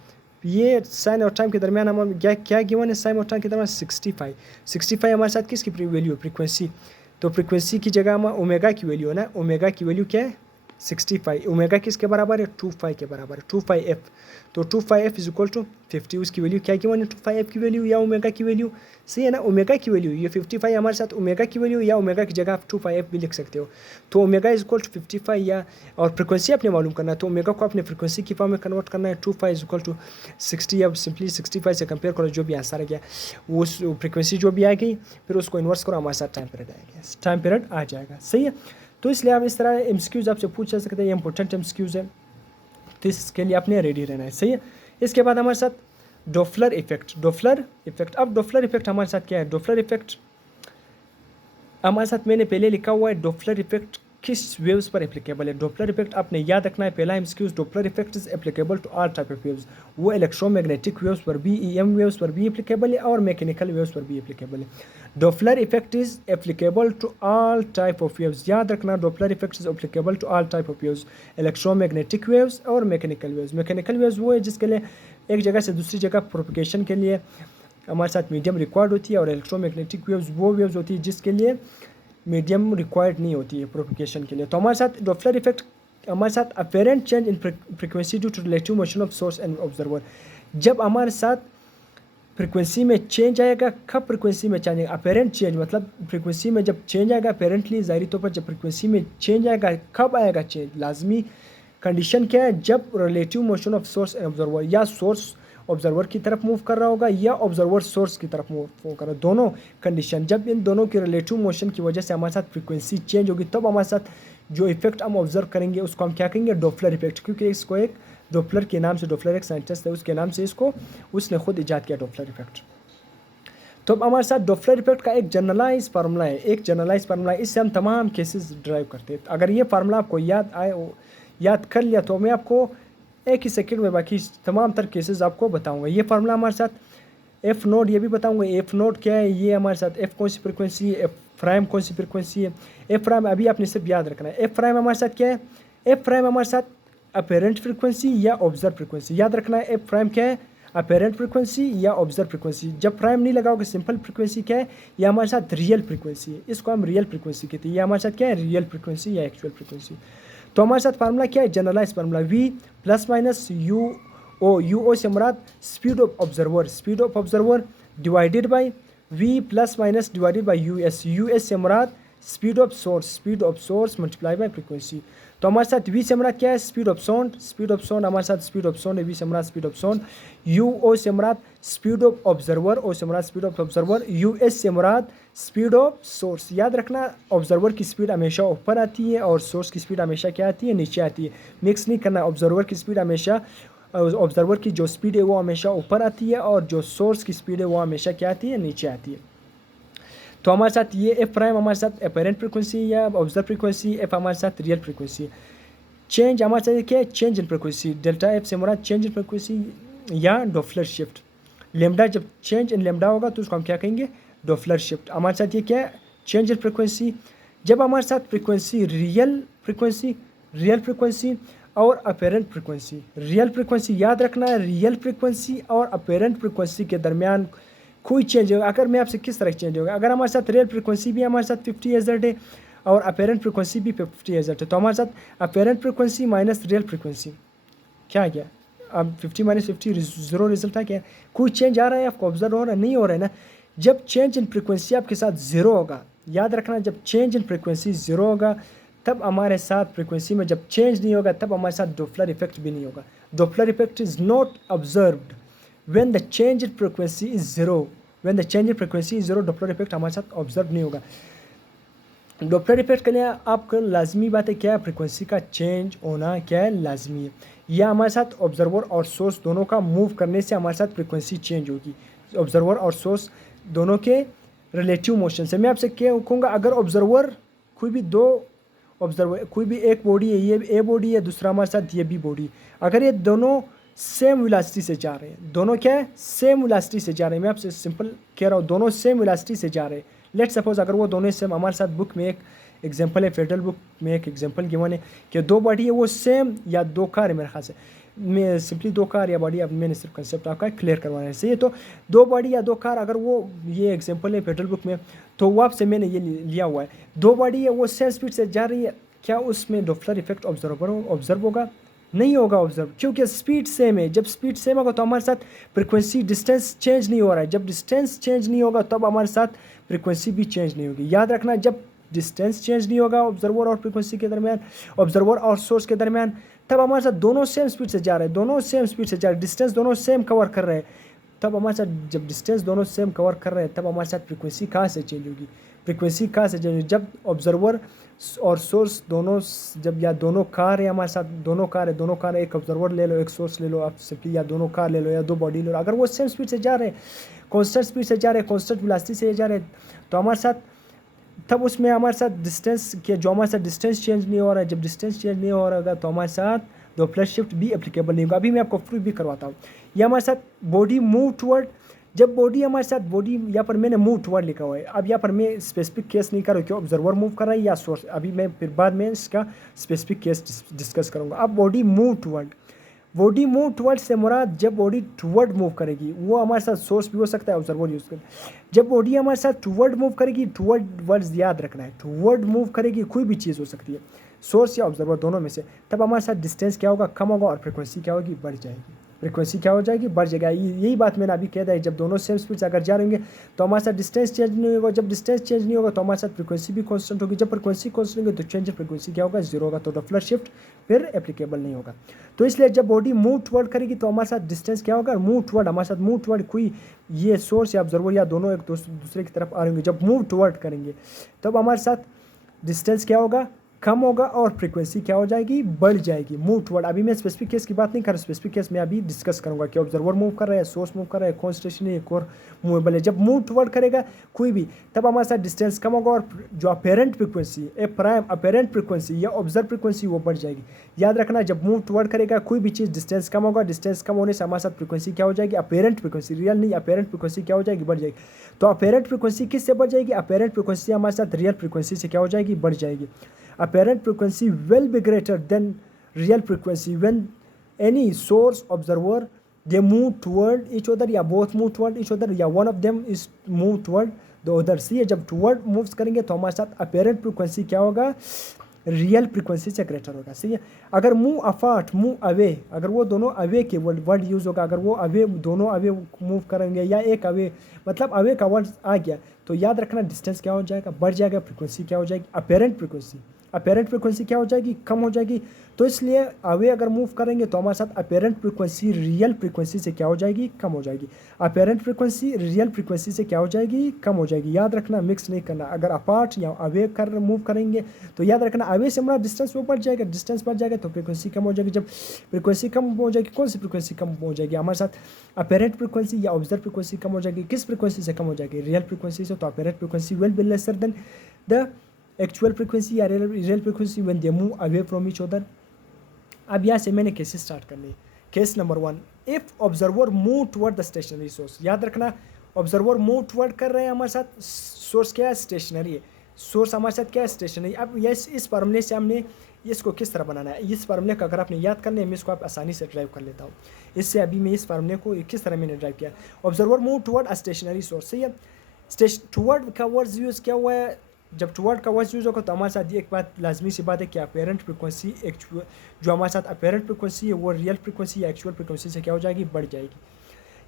ये साइन और टाइम के दरमियान हम क्या गिवन है, साइन और टाइम के दरमियान 65 हमारे साथ किसकी वैल्यू है, फ्रीक्वेंसी। तो फ्रीक्वेंसी की जगह हम ओमेगा की वैल्यू है ना, ओमेगा की वैल्यू क्या है 65, ओमेगा किसके बराबर है 2π के बराबर है, 2πf। तो 2πf इज इक्वल टू 50, उसकी वैल्यू क्या गिवन है 2πf की वैल्यू या ओमेगा की वैल्यू, सही है ना। ओमेगा की वैल्यू ये 55 हमारे साथ ओमेगा की वैल्यू, या ओमेगा की जगह आप 2πf भी लिख सकते हो। तो ओमेगा इज इक्वल टू 55 या, और फ्रीक्वेंसी आपने मालूम करना है, तो ओमेगा को आपने फ्रीक्वेंसी की फॉर्म में कन्वर्ट करना है, 2π इज इक्वल टू 60, अब सिंपली 65 से कंपेयर करो, जो भी आंसर आ गया वो फ्रीक्वेंसी जो भी आ गई, फिर उसको इन्वर्स करो, हमारे साथ टाइम पीरियड आ जाएगा, सही है। तो इसलिए आप इस तरह एमसीक्यूज आपसे पूछ सकते हैं, ये इंपॉर्टेंट एमसीक्यूज है, तो इसके लिए आपने रेडी रहना है, सही है। इसके बाद हमारे साथ डॉपलर इफेक्ट। अब डॉपलर इफेक्ट हमारे साथ क्या है, डॉपलर इफेक्ट हमारे साथ मैंने पहले लिखा हुआ है, डॉपलर इफेक्ट किस वेव्स पर एप्लीकेबल है। डॉपलर इफेक्ट आपने याद रखना है, पहला MCQs, Doppler effect is applicable to all type of waves. वो इलेक्ट्रोमैग्नेटिक वेव्स पर भी, EM वेव्स पर भी एप्लीकेबल है और मैकेनिकल वेव्स पर भी एप्लीकेबल है। Doppler effect is applicable to all type of waves, याद रखना, Doppler effect is applicable to all type of waves, electromagnetic waves और मैकेनिकल वेव्स। मैकेनिकल वेव्स वो है जिसके लिए एक जगह से दूसरी जगह प्रोपगेशन के लिए हमारे साथ मीडियम रिक्वायर्ड होती है, और इलेक्ट्रोमैग्नेटिक वेव्स वो वेव्स होती है जिसके लिए मीडियम रिक्वायर्ड नहीं होती है प्रोपगेशन के लिए। तो हमारे साथ डॉपलर इफेक्ट हमारे साथ apparent change in frequency due to relative motion of source and observer, जब हमारे साथ फ्रीक्वेंसी में चेंज आएगा। कब फ्रीक्वेंसी में चेंज आएगा? अपेरेंट चेंज, मतलब फ्रीक्वेंसी में जब चेंज आएगा अपेरेंटली, ज़ाहिरी तौर पर जब फ्रीक्वेंसी में चेंज आएगा, कब आएगा चेंज? लाजमी कंडीशन क्या है? जब relative motion of source and observer, या सोर्स ऑब्जर्वर की तरफ मूव कर रहा होगा या ऑब्जर्वर सोर्स की तरफ मूव कर रहा है, दोनों कंडीशन। जब इन दोनों की रिलेटिव मोशन की वजह से हमारे साथ फ्रीक्वेंसी चेंज होगी, तब हमारे साथ जो इफेक्ट हम ऑब्जर्व करेंगे उसको हम क्या कहेंगे? Doppler effect. क्योंकि इसको एक डॉपलर के नाम से, डॉपलर एक साइंटिस्ट है, उसके नाम से इसको उसने खुद इजाद किया, डॉपलर इफेक्ट। तो अब हमारे साथ डॉपलर इफेक्ट का एक जनरलाइज फार्मूला है, एक जनरलाइज फार्मूला है, इससे हम तमाम केसेस ड्राइव करते हैं। अगर ये फार्मूला आपको याद कर लिया तो मैं आपको एक ही सेकंड में बाकी तमाम तर केसेस आपको बताऊंगा। ये फार्मूला हमारे साथ एफ नोड, ये भी बताऊंगा एफ नोड क्या है, ये हमारे साथ एफ कौन सी फ्रिक्वेंसी है, एफ प्राइम कौन सी फ्रिक्वेंसी है। एफ प्राइम अभी आपने सिर्फ याद रखना है। एफ प्राइम हमारे साथ क्या है? एफ प्राइम हमारे साथ अपेरेंट फ्रिक्वेंसी या ऑब्जर्व फ्रिक्वेंसी। याद रखना है एफ प्राइम क्या है? अपेरेंट फ्रिक्वेंसी या ऑब्जर्व फ्रिक्वेंसी। जब प्राइम नहीं लगाओगे सिंपल फ्रिक्वेंसी क्या है? ये हमारे साथ रियल फ्रिक्वेंसी है, इसको हम रियल फ्रिक्वेंसी कहते हैं। ये हमारे साथ क्या है? रियल फ्रिक्वेंसी या एक्चुअल फ्रिक्वेंसी। तो हमारे साथ फार्मूला क्या है? Generalise formula v plus minus u o से मुराद speed of observer, speed of observer divided by v plus minus divided by u s से मुराद speed of source multiply by frequency. तो हमारे साथ वी से मुराद क्या है? स्पीड ऑफ साउंड हमारे साथ स्पीड ऑफ साउंड है, वी से मुराद स्पीड ऑफ साउंड। ओ से मुराद स्पीड ऑफ ऑब्जर्वर, ओ से मुराद स्पीड ऑफ ऑब्जर्वर। यूएस से मुराद स्पीड ऑफ सोर्स। याद रखना ऑब्जर्वर की स्पीड हमेशा ऊपर आती है और सोर्स की स्पीड हमेशा क्या आती है? नीचे आती है। मिक्स नहीं करना, ऑब्जर्वर की स्पीड हमेशा, ऑब्जर्वर की जो स्पीड है वो हमेशा ऊपर आती है और जो सोर्स की स्पीड है वो हमेशा क्या आती है? नीचे आती है। तो हमारे साथ ये एफ प्राइम हमारे साथ अपेरेंट फ्रिक्वेंसी या ऑब्जर्व फ्रिक्वेंसी, एफ हमारे साथ रियल फ्रिक्वेंसी। चेंज हमारे साथ क्या है? Change in frequency. Delta F से हमारा चेंज इन फ्रिक्वेंसी या डॉपलर शिफ्ट। लेमडा जब चेंज इन लेमडा होगा तो उसको हम क्या कहेंगे? Doppler shift. हमारे साथ ये क्या है? Change in frequency. जब हमारे साथ फ्रिक्वेंसी रियल फ्रिक्वेंसी और अपेरेंट फ्रिक्वेंसी, रियल फ्रिक्वेंसी याद रखना है, रियल फ्रिक्वेंसी और अपेरेंट फ्रिक्वेंसी के दरमियान कोई चेंज होगा। अगर मैं आपसे किस तरह चेंज होगा, अगर हमारे साथ रियल फ्रिक्वेंसी भी हमारे साथ 50 हज़र्ट है और अपेरेंट फ्रिक्वेंसी भी 50 हज़र्ट है, तो हमारे साथ apparent frequency minus real frequency क्या गया? अब 50 माइनस 50 ज़ीरो रिजल्ट आ गया। कोई चेंज आ रहा है आपको ऑब्जर्व हो रहा है? नहीं हो रहा है ना। जब चेंज इन फ्रिक्वेंसी आपके साथ ज़ीरो होगा, याद रखना जब चेंज इन फ्रिक्वेंसी ज़ीरो होगा तब हमारे साथ फ्रिक्वेंसी में जब चेंज नहीं होगा तब हमारे साथ डॉपलर इफेक्ट भी नहीं होगा। Doppler effect is not observed when the change in frequency is zero. When the change in frequency is zero, Doppler effect हमारे साथ ऑब्जर्व नहीं होगा। डॉपलर इफेक्ट के लिए आपका लाजमी बात है क्या है? फ्रिक्वेंसी का चेंज होना क्या है? लाजमी है। या हमारे साथ ऑब्जर्वर और सोर्स दोनों का मूव करने से हमारे साथ फ्रिक्वेंसी चेंज होगी। ऑब्जर्वर और सोर्स दोनों के रिलेटिव मोशन से। मैं आपसे क्या कहूँगा, अगर ऑब्जर्वर कोई भी एक बॉडी है, ये ए बॉडी है, दूसरा हमारे साथ ये बी बॉडी, अगर ये दोनों सेम वेलोसिटी से जा रहे हैं, दोनों क्या है? सेम वेलोसिटी से जा रहे हैं। मैं आपसे सिंपल कह रहा हूँ, दोनों सेम वेलोसिटी से जा रहे हैं। लेट्स सपोज अगर वो दोनों सेम, हमारे साथ बुक में एक एग्जांपल है, फेडरल बुक में एक एग्जांपल गिवन है कि दो बॉडी है वो सेम, या दो कार है मेरे ख्याल से, मैं सिंपली दो कार या बॉडी, अब मैंने सिर्फ कंसेप्ट आपका क्लियर करवाना है। सही है, तो दो बॉडी या दो कार, अगर वो ये एग्जांपल है फेडरल बुक में, तो वो आपसे मैंने ये लिया हुआ है। दो बॉडी है वो सेम स्पीड से जा रही है, क्या उसमें डॉपलर इफेक्ट ऑब्जर्व होगा? नहीं होगा ऑब्जर्व, क्योंकि स्पीड सेम है। जब स्पीड सेम होगा तो हमारे साथ फ्रिक्वेंसी डिस्टेंस चेंज नहीं हो रहा है। जब डिस्टेंस चेंज नहीं होगा तब हमारे साथ फ्रिक्वेंसी भी चेंज नहीं होगी। याद रखना, जब डिस्टेंस चेंज नहीं होगा ऑब्जर्वर और फ्रिक्वेंसी के दरमियान, ऑब्जर्वर और सोर्स के दरमियान, तब हमारे साथ दोनों सेम स्पीड से जा रहे हैं, दोनों सेम स्पीड से जा रहे हैं, डिस्टेंस दोनों सेम कवर कर रहे हैं। तब हमारे साथ जब डिस्टेंस दोनों सेम कवर कर रहे हैं तब हमारे साथ फ्रिक्वेंसी कहाँ से चेंज होगी? फ्रिक्वेंसी कहाँ से चेंज होगी? जब ऑब्जर्वर और सोर्स दोनों, जब या दोनों कार है हमारे साथ, दोनों कार है, एक ऑब्जर्वर ले लो, एक सोर्स ले लो आप सिंपली, या दोनों कार ले लो या दो बॉडी ले लो, अगर वो सेम स्पीड से जा रहे हैं, कॉन्स्टेंट स्पीड से जा रहे हैं, कॉन्स्टेंट वेलोसिटी से जा रहे हैं, तो हमारे साथ तब उसमें हमारे साथ डिस्टेंस के जो हमारे साथ डिस्टेंस चेंज नहीं हो रहा है, जब डिस्टेंस चेंज नहीं हो रहा होगा तो हमारे साथ डॉपलर शिफ्ट भी एप्लीकेबल नहीं होगा। अभी मैं आपको प्रूफ भी करवाता हूँ। या हमारे साथ बॉडी मूव टुवर्ड, जब बॉडी हमारे साथ बॉडी, यहाँ पर मैंने मूव टुवर्ड लिखा हुआ है। अब यहाँ पर मैं स्पेसिफिक केस नहीं कर रहा हूँ कि ऑब्जर्वर मूव कर रहा है या सोर्स, अभी मैं फिर बाद में इसका स्पेसिफिक केस डिस्कस करूँगा। अब बॉडी मूव टुवर्ड से मुराद जब बॉडी टुवर्ड मूव करेगी, वो हमारे साथ सोर्स भी हो सकता है, ऑब्जर्वर यूज़ कर। जब बॉडी हमारे साथ टुवर्ड मूव करेगी, टुवर्ड वर्ड्स याद रखना है, टुवर्ड मूव करेगी, कोई भी चीज़ हो सकती है, सोर्स या ऑब्जर्वर दोनों में से, तब हमारे साथ डिस्टेंस क्या होगा? कम होगा और फ्रिक्वेंसी क्या होगी? बढ़ जाएगी। फ्रीक्वेंसी क्या हो जाएगी, बढ़ जाएगा। यही बात मैंने अभी कह दिया, जब दोनों सेम स्पीड से अगर जा रहे होंगे तो हमारे साथ डिस्टेंस चेंज नहीं होगा, जब डिस्टेंस चेंज नहीं होगा तो हमारे साथ फ्रीक्वेंसी भी कांस्टेंट होगी, जब फ्रीक्वेंसी कांस्टेंट होगी तो चेंज इन फ्रीक्वेंसी क्या होगा, जीरो होगा, तो डॉपलर शिफ्ट फिर एप्लीकेबल नहीं होगा। तो इसलिए जब बॉडी मूव टुवर्ड करेगी तो हमारे साथ डिस्टेंस क्या होगा, मूव टुवर्ड, हमारे साथ मूव टुवर्ड कोई ये सोर्स या ऑब्जर्वर या दोनों एक दूसरे की तरफ आ रहे होंगे, जब मूव टुवर्ड करेंगे तब हमारे साथ डिस्टेंस क्या होगा, कम होगा, और फ्रीक्वेंसी क्या हो जाएगी, बढ़ जाएगी, मूव टुवर्ड। अभी मैं स्पेसिफिक केस की बात नहीं कर रहा, स्पेसिफिक केस में अभी डिस्कस करूंगा कि ऑब्जर्वर मूव कर रहा है, सोर्स मूव कर रहा है, कौन स्टेशनरी एक और मूवेबल है। जब मूव टुवर्ड करेगा कोई भी तब हमारे साथ डिस्टेंस कम होगा और जो अपेरेंट फ्रीक्वेंसी ए प्राइम अपेरेंट फ्रीक्वेंसी या ऑब्जर्व फ्रीक्वेंसी वो बढ़ जाएगी। याद रखना, जब मूव टुवर्ड करेगा कोई भी चीज़ डिस्टेंस कम होगा, डिस्टेंस कम होने से हमारे साथ फ्रीक्वेंसी क्या हो जाएगी, अपेरेंट फ्रीक्वेंसी, रियल नहीं, अपेरेंट फ्रीक्वेंसी क्या हो जाएगी, बढ़ जाएगी। तो अपेरेंट फ्रीक्वेंसी किससे बढ़ जाएगी, अपेरेंट फ्रीक्वेंसी हमारे साथ रियल फ्रीक्वेंसी से क्या हो जाएगी, बढ़ जाएगी। Apparent frequency will be greater than real frequency when any source observer they move toward each other या both move toward each other या one of them is move toward the other। सी जब toward moves करेंगे तो हमारे साथ apparent frequency क्या होगा, real frequency से ग्रेटर होगा। सही है। अगर मूव अफार्ट मूव अवे, अगर वो दोनों अवे के वर्ड यूज़ होगा, अगर वो अवे दोनों अवे मूव करेंगे या एक अवे मतलब अवे का वर्ड आ गया तो याद रखना डिस्टेंस क्या हो जाएगा, बढ़ जाएगा, फ्रीक्वेंसी क्या हो जाएगी, अपेरेंट फ्रीक्वेंसी, अपेरेंट फ्रीक्वेंसी क्या हो जाएगी, कम हो जाएगी। तो इसलिए अवे अगर मूव करेंगे तो हमारे साथ अपेरेंट फ्रीक्वेंसी रियल फ्रीक्वेंसी से क्या हो जाएगी, कम हो जाएगी। अपेरेंट फ्रीक्वेंसी रियल फ्रीक्वेंसी से क्या हो जाएगी, कम हो जाएगी। याद रखना, मिक्स नहीं करना। अगर अपार्ट या अवे कर मूव करेंगे तो याद रखना अवे से हमारा डिस्टेंस वो बढ़ जाएगा, डिस्टेंस बढ़ जाएगा तो फ्रीक्वेंसी कम हो जाएगी। जब फ्रीक्वेंसी कम हो जाएगी, कौन सी फ्रीक्वेंसी कम हो जाएगी, हमारे साथ अपेरेंट फ्रीक्वेंसी या ऑब्जर्व फ्रीक्वेंसी कम हो जाएगी। किस फ्रीक्वेंसी से कम हो जाएगी, रियल फ्रीक्वेंसी से। तो apparent frequency will be lesser than the actual frequency या real frequency when they move away from each other. अब यहाँ से मैंने केसेस स्टार्ट करनी है। Case number 1, if observer move toward the stationary source. याद रखना ऑब्जर्वर मूव टुवर्ड कर रहे हैं, हमारे साथ सोर्स क्या है, स्टेशनरी है। सोर्स हमारे साथ क्या है, स्टेशनरी। अब इस फार्मूले से हमने इसको किस तरह बनाना है, इस फार्मूले का अगर आपने याद करना है मैं इसको आप आसानी से ड्राइव कर लेता हूँ। इससे अभी मैं इस फार्मूले को किस तरह मैंने ड्राइव किया। ऑब्जर्वर मूव टुवर्ड अ स्टेशनरी सोर्स। सही है। टुवर्ड का वर्ड यूज़ क्या हुआ है, जब टुवर्ड का वर्ड यूज़ होगा तो हमारे साथ एक बात लाजमी सी बात है कि अपेरेंट फ्रीक्वेंसी एक्चुअल, जो हमारे साथ अपेरेंट फ्रीक्वेंसी है वो रियल फ्रीक्वेंसी या एक्चुअल फ्रीक्वेंसी से क्या हो जाएगी, बढ़ जाएगी।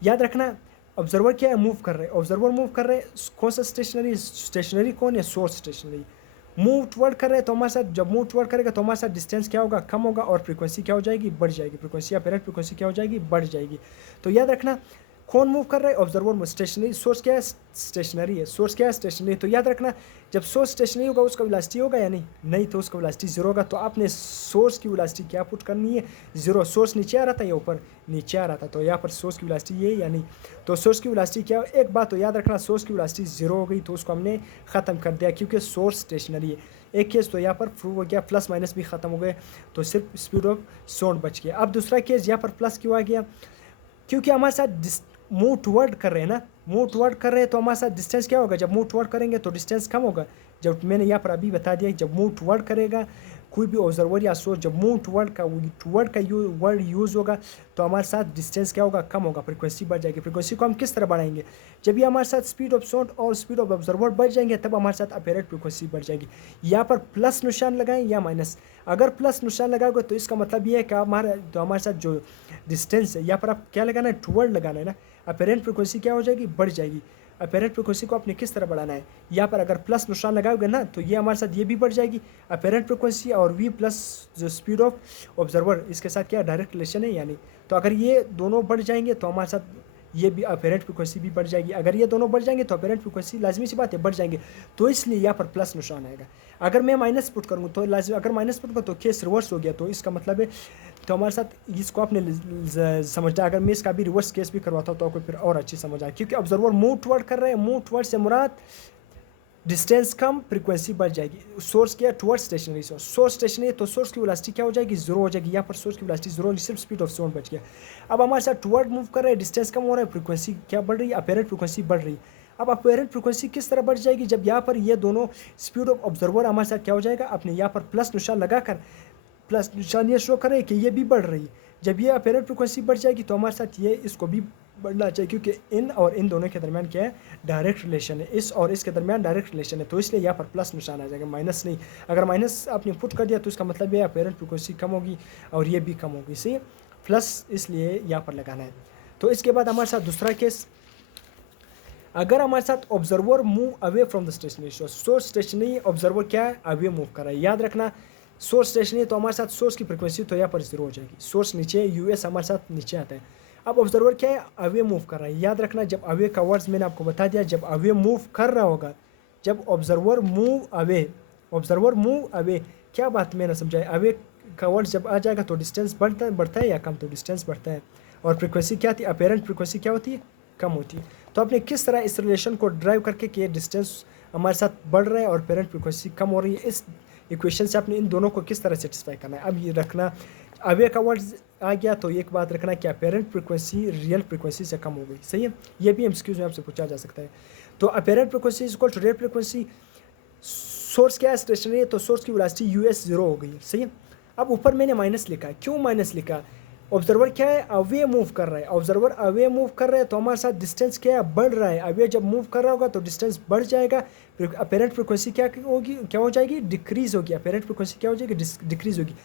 याद रखना ऑब्जर्वर क्या है, मूव कर रहे हैं। ऑब्जर्वर मूव कर रहे हैं, कौन सा स्टेशनरी, स्टेशनरी कौन है, सोर्स स्टेशनरी। मूव टुवर्ड कर रहे हैं तो हमारे साथ, जब मूव टुवर्ड करेगा तो हमारे साथ डिस्टेंस क्या होगा, कम होगा, और फ्रीक्वेंसी क्या हो जाएगी, बढ़ जाएगी। फ्रीक्वेंसी अपेरेंट फ्रीक्वेंसी क्या हो जाएगी, बढ़ जाएगी। तो याद रखना कौन मूव कर रहा है, ऑब्जर्वर मूव। स्टेशनरी, सोर्स क्या है, स्टेशनरी है। सोर्स क्या है, स्टेशनरी। तो याद रखना जब सोर्स स्टेशनरी होगा उसका वेलोसिटी होगा या नहीं, नहीं तो उसका वेलोसिटी जीरो होगा। तो आपने सोर्स की वेलोसिटी क्या पुट करनी है, जीरो। सोर्स नीचे आ रहा था या ऊपर, नीचे आ रहा था, तो यहाँ पर सोर्स की वेलोसिटी ये या नहीं। तो सोर्स की वेलोसिटी क्या, एक बात तो याद रखना, सोर्स की वेलोसिटी जीरो हो गई तो उसको हमने ख़त्म कर दिया क्योंकि सोर्स स्टेशनरी है। एक केस तो यहाँ पर प्रूव हो गया, प्लस माइनस भी ख़त्म हो गए तो सिर्फ स्पीड ऑफ साउंड बच गया। अब दूसरा केस यहाँ पर प्लस क्यों आ गया, क्योंकि हमारे साथ मूव टुवर्ड कर रहे हैं ना, मूव टुवर्ड कर रहे हैं तो हमारे साथ डिस्टेंस क्या होगा, जब मूव टुवर्ड करेंगे तो डिस्टेंस कम होगा। जब मैंने यहाँ पर अभी बता दिया जब मूव टुवर्ड करेगा कोई भी ऑब्जर्वर या सोर्स, जब मूव टुवर्ड का वर्ड यूज़ होगा तो हमारे साथ डिस्टेंस क्या होगा, कम होगा, फ्रीक्वेंसी बढ़ जाएगी। फ्रीक्वेंसी को हम किस तरह बढ़ाएंगे, जब ये हमारे साथ स्पीड ऑफ साउंड और स्पीड ऑफ ऑब्जर्वर बढ़ जाएंगे तब हमारे साथ अपेरेंट फ्रीक्वेंसी बढ़ जाएगी। यहाँ पर प्लस निशान लगाएं या माइनस। अगर प्लस निशान लगाओगे तो इसका मतलब ये है कि हमारे साथ जो डिस्टेंस है, यहाँ पर आप क्या लगाना है, टुवर्ड लगाना है ना। अपेरेंट फ्रीक्वेंसी क्या हो जाएगी, बढ़ जाएगी। अपेरेंट फ्रीक्वेंसी को आपने किस तरह बढ़ाना है, यहाँ पर अगर प्लस निशान लगाओगे ना तो ये हमारे साथ ये भी बढ़ जाएगी अपेरेंट फ्रीक्वेंसी, और वी प्लस जो स्पीड ऑफ ऑब्जर्वर इसके साथ क्या डायरेक्ट रिलेशन है यानी। तो अगर ये दोनों बढ़ जाएंगे तो हमारे साथ ये भी अपेरेंट फ्रीक्वेंसी भी बढ़ जाएगी। अगर ये दोनों बढ़ जाएंगे तो अपेरेंट फ्रीक्वेंसी लाजमी सी बात है बढ़ जाएंगे, तो इसलिए यहाँ पर प्लस निशान आएगा। अगर मैं माइनस पुट करूँगा तो लाजमी, अगर माइनस पुट करूँ तो केस रिवर्स हो गया, तो इसका मतलब है तो हमारे साथ इसको आपने समझना। अगर मैं इसका भी रिवर्स केस भी करवाता हूँ तो आपको फिर और अच्छी समझ आए, क्योंकि ऑब्जर्वर मूव टुवर्ड कर रहे हैं, मूव टुवर्ड से मुराद डिस्टेंस कम, फ्रीक्वेंसी बढ़ जाएगी। सोर्स क्या, toward stationary source. Source stationary तो सोर्स की वेलोसिटी क्या हो जाएगी, जीरो हो जाएगी। यहाँ पर सोर्स की वेलोसिटी जीरो, सिर्फ स्पीड ऑफ साउंड बच गया। अब हमारे साथ टुवर्ड मूव कर रहे हैं, डिस्टेंस कम हो रहा है, फ्रीक्वेंसी क्या बढ़ रही है, अपेरेंट फ्रीक्वेंसी बढ़ रही है। अब अपेरेंट फ्रीक्वेंसी किस तरह बढ़ जाएगी, जब यहाँ पर ये दोनों स्पीड ऑफ ऑब्जर्वर हमारे साथ क्या हो जाएगा, अपने यहाँ पर प्लस निशान लगाकर प्लस निशान ये शो करे कि ये भी बढ़ रही है। जब ये अपेरेंट फ्रीक्वेंसी बढ़ जाएगी तो हमारे साथ ये इसको भी बढ़ना चाहिए, क्योंकि इन और इन दोनों के दरमियान क्या है, डायरेक्ट रिलेशन है। इस और इसके दरमियान डायरेक्ट रिलेशन है, तो इसलिए यहाँ पर प्लस निशान आ जाएगा, माइनस नहीं। अगर माइनस आपने पुट कर दिया तो इसका मतलब ये अपेरेंट फ्रीक्वेंसी कम होगी और ये भी कम होगी। सही है। प्लस इसलिए यहाँ पर लगाना है। तो इसके बाद हमारे साथ दूसरा केस, अगर हमारे साथ observer move away from the stationary source, source stationary observer क्या है, अवे मूव कर रहा है। याद रखना सोर्स स्टेशनरी तो हमारे साथ सोर्स की फ्रिक्वेंसी तो यहाँ पर 0 हो जाएगी, सोर्स नीचे यूएस हमारे साथ नीचे आता है। अब ऑब्जर्वर क्या है, अवे मूव कर रहा है। याद रखना जब अवे का वर्ड्स मैंने आपको बता दिया, जब अवे मूव कर रहा होगा, जब ऑब्जर्वर मूव अवे, क्या बात मैंने समझाया, अवे का वर्ड जब आ जाएगा तो डिस्टेंस बढ़ता है या कम, तो डिस्टेंस बढ़ता है। और फ्रिक्वेंसी क्या थी, अपेरेंट फ्रिक्वेंसी क्या होती है, कम होती है। तो आपने किस तरह इस रिलेशन को ड्राइव करके कि डिस्टेंस हमारे साथ बढ़ रहा है और पेरेंट फ्रिक्वेंसी कम हो रही है, इस इक्वेशन से आपने इन दोनों को किस तरह सेटिस्फाई करना है। अब ये रखना अवे का वर्ड आ गया तो एक बात रखना कि अपेरेंट फ्रिक्वेंसी रियल फ्रिक्वेंसी से कम हो गई, सही है। ये भी एमसीक्यूज में आपसे पूछा जा सकता है। तो apparent frequency is equal to real frequency, source क्या है, स्टेशनरी है, तो सोर्स की वेलोसिटी यूएस 0 हो गई, सही है। अब ऊपर मैंने माइनस लिखा है, क्यों माइनस लिखा, ऑब्जर्वर क्या है, अवे मूव कर रहा है, ऑब्जर्वर अवे मूव कर रहा है तो हमारे साथ डिस्टेंस क्या है, बढ़ रहा है। अवे जब मूव कर रहा होगा तो डिस्टेंस बढ़ जाएगा, फिर अपेरेंट फ्रिक्वेंसी क्या होगी, क्या हो जाएगी, डिक्रीज होगी। अपेरेंट फ्रिक्वेंसी क्या हो जाएगी, डिक्रीज होगी।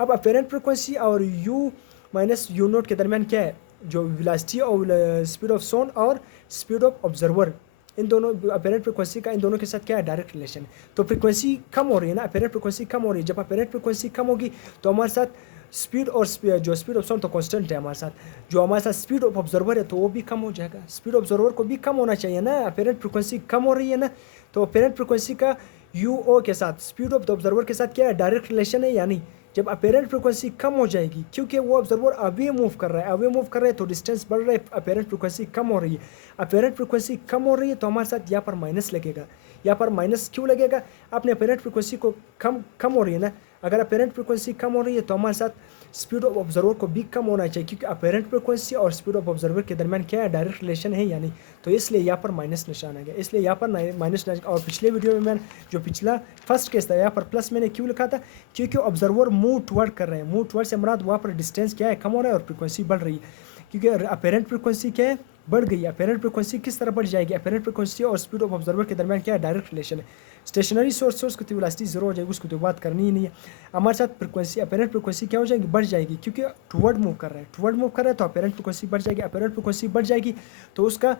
अब अपेरेंट फ्रिक्वेंसी और यू माइनस यू नोट के दरमियान क्या है, जो वेलोसिटी और स्पीड ऑफ साउंड और स्पीड ऑफ ऑब्जर्वर, इन दोनों अपेरेंट फ्रिक्वेंसी का इन दोनों के साथ क्या है, डायरेक्ट रिलेशन है। तो फ्रिक्वेंसी कम हो रही है ना, अपेरेंट फ्रिक्वेंसी कम हो रही है। जब अपेरेंट फ्रिक्वेंसी कम होगी तो हमारे साथ स्पीड और जो स्पीड ऑफ साउंड तो कांस्टेंट है हमारे साथ, जो हमारे साथ स्पीड ऑफ ऑब्जर्वर है तो वो भी कम हो जाएगा। स्पीड ऑब्जर्वर को भी कम होना चाहिए ना, अपेरेंट फ्रिक्वेंसी कम हो रही है ना, तो अपेरेंट फ्रिक्वेंसी का यू ओ के साथ स्पीड ऑफ द ऑब्जर्वर के साथ क्या है, डायरेक्ट रिलेशन है। यानी जब अपेरेंट फ्रिक्वेंसी कम हो जाएगी, क्योंकि वो ऑब्जर्वर अवे मूव कर रहा है, अवे मूव कर रहा है तो डिस्टेंस बढ़ रहा है, अपेरेंट फ्रिक्वेंसी कम हो रही है। अपेरेंट फ्रिक्वेंसी कम हो रही है तो हमारे साथ यहाँ पर माइनस लगेगा। यहाँ पर माइनस क्यों लगेगा, आपने अपेरेंट फ्रिक्वेंसी को कम हो रही है ना, अगर अपेरेंट फ्रिक्वेंसी कम हो रही है तो हमारे साथ स्पीड ऑफ ऑब्जर्वर को भी कम होना चाहिए, क्योंकि अपेरेंट फ्रिक्वेंसी और स्पीड ऑफ ऑब्जर्वर के दरमियान क्या है, डायरेक्ट रिलेशन है यानी। तो इसलिए यहाँ पर माइनस निशान आ गया, इसलिए यहाँ पर माइनस निशान। और पिछले वीडियो में मैंने जो पिछला फर्स्ट केस था यहाँ पर प्लस मैंने क्यों लिखा था, क्योंकि ऑब्जर्वर मूव टुवर्ड कर रहे हैं, मूव टुवर्ड से मुराद वहाँ पर डिस्टेंस क्या है, कम हो रहा है और फ्रिक्वेंसी बढ़ रही है। क्योंकि अपेरेंट फ्रिक्वेंसी क्या है, बढ़ गई है। अपेरेंट फ्रिक्वेंसी किस तरह बढ़ जाएगी, अपेरेंट फ्रिक्वेंसी और स्पीड ऑफ ऑब्जर्वर के दरमियान क्या है, डायरेक्ट रिलेशन है। स्टेशनरी सोर्स की वेलोसिटी 0 हो जाएगी, उसको तो बात करनी ही नहीं है। हमारे साथ फ्रिक्वेंसी अपेरेंट फ्रिक्वेंसी क्या हो जाएगी, बढ़ जाएगी, क्योंकि टुवर्ड मूव कर रहा है, टुवर्ड मूव कर रहा है तो अपेरेंट फ्रिक्वेंसी बढ़ जाएगी। अपेरेंट फ्रिक्वेंसी बढ़ जाएगी तो उसका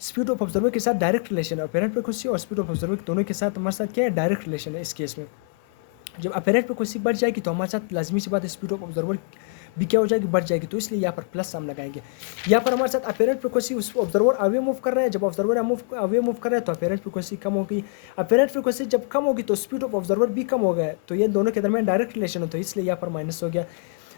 स्पीड ऑफ ऑब्जर्वर के साथ डायरेक्ट रिलेशन है। अपेरेंट फ्रिक्वेंसी और स्पीड ऑफ ऑब्जर्वर दोनों के साथ हमारे साथ क्या है, डायरेक्ट रिलेशन है। इस केस में जब अपेरेंट फ्रिक्वेंसी बढ़ जाएगी तो हमारे साथ लाजमी सी बात है स्पीड ऑफ ऑब्जर्वर भी क्या हो जाएगी, बढ़ जाएगी। तो इसलिए यहाँ पर प्लस हम लगाएंगे। यहाँ पर हमारे साथ अपेरेंट फ्रिक्वेंसी, उस ऑब्जर्वर अवे मूव कर रहा है, जब ऑब्जर्वर अवे मूव कर रहा है तो अपेरेंट फ्रिक्वेंसी कम हो गई। अपेरेंट फ्रिक्वेंसी जब कम होगी तो स्पीड ऑफ ऑब्जर्वर भी कम हो गया, तो ये दोनों के दरमियान डायरेक्ट रिलेशन हो, तो इसलिए यहाँ पर माइनस हो गया।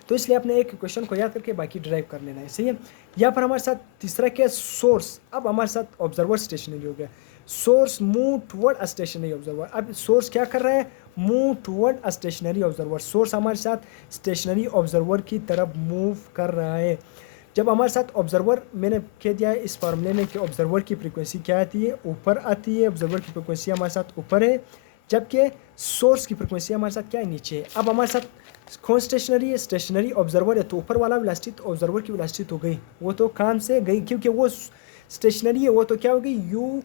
तो इसलिए आपने एक क्वेश्चन को याद करके बाकी ड्राइव कर लेना है, सही है। यहाँ पर हमारे साथ तीसरा क्या है, सोर्स। अब हमारे साथ ऑब्जर्वर स्टेशनरी हो गया, सोर्स मूव टुवर्ड अ स्टेशनरी ऑब्जर्वर। अब सोर्स क्या कर रहा है, मूव टुवर्ड अ स्टेशनरी ऑब्जर्वर। सोर्स हमारे साथ स्टेशनरी ऑब्जर्वर की तरफ मूव कर रहा है। जब हमारे साथ ऑब्जर्वर, मैंने कह दिया है इस फॉर्मूले में कि ऑब्जर्वर की फ्रिक्वेंसी क्या आती है, ऊपर आती है। ऑब्जर्वर की फ्रिक्वेंसी हमारे साथ ऊपर है, जबकि सोर्स की फ्रिक्वेंसी हमारे साथ क्या है, नीचे है। अब हमारे साथ कौन स्टेशनरी है, स्टेशनरी ऑब्जर्वर है, तो ऊपर वाला वेलोसिटी तो ऑब्जर्वर की वेलोसिटी तो गई, वो तो काम से गई, क्योंकि वो स्टेशनरी है, वो तो क्या होगी, यू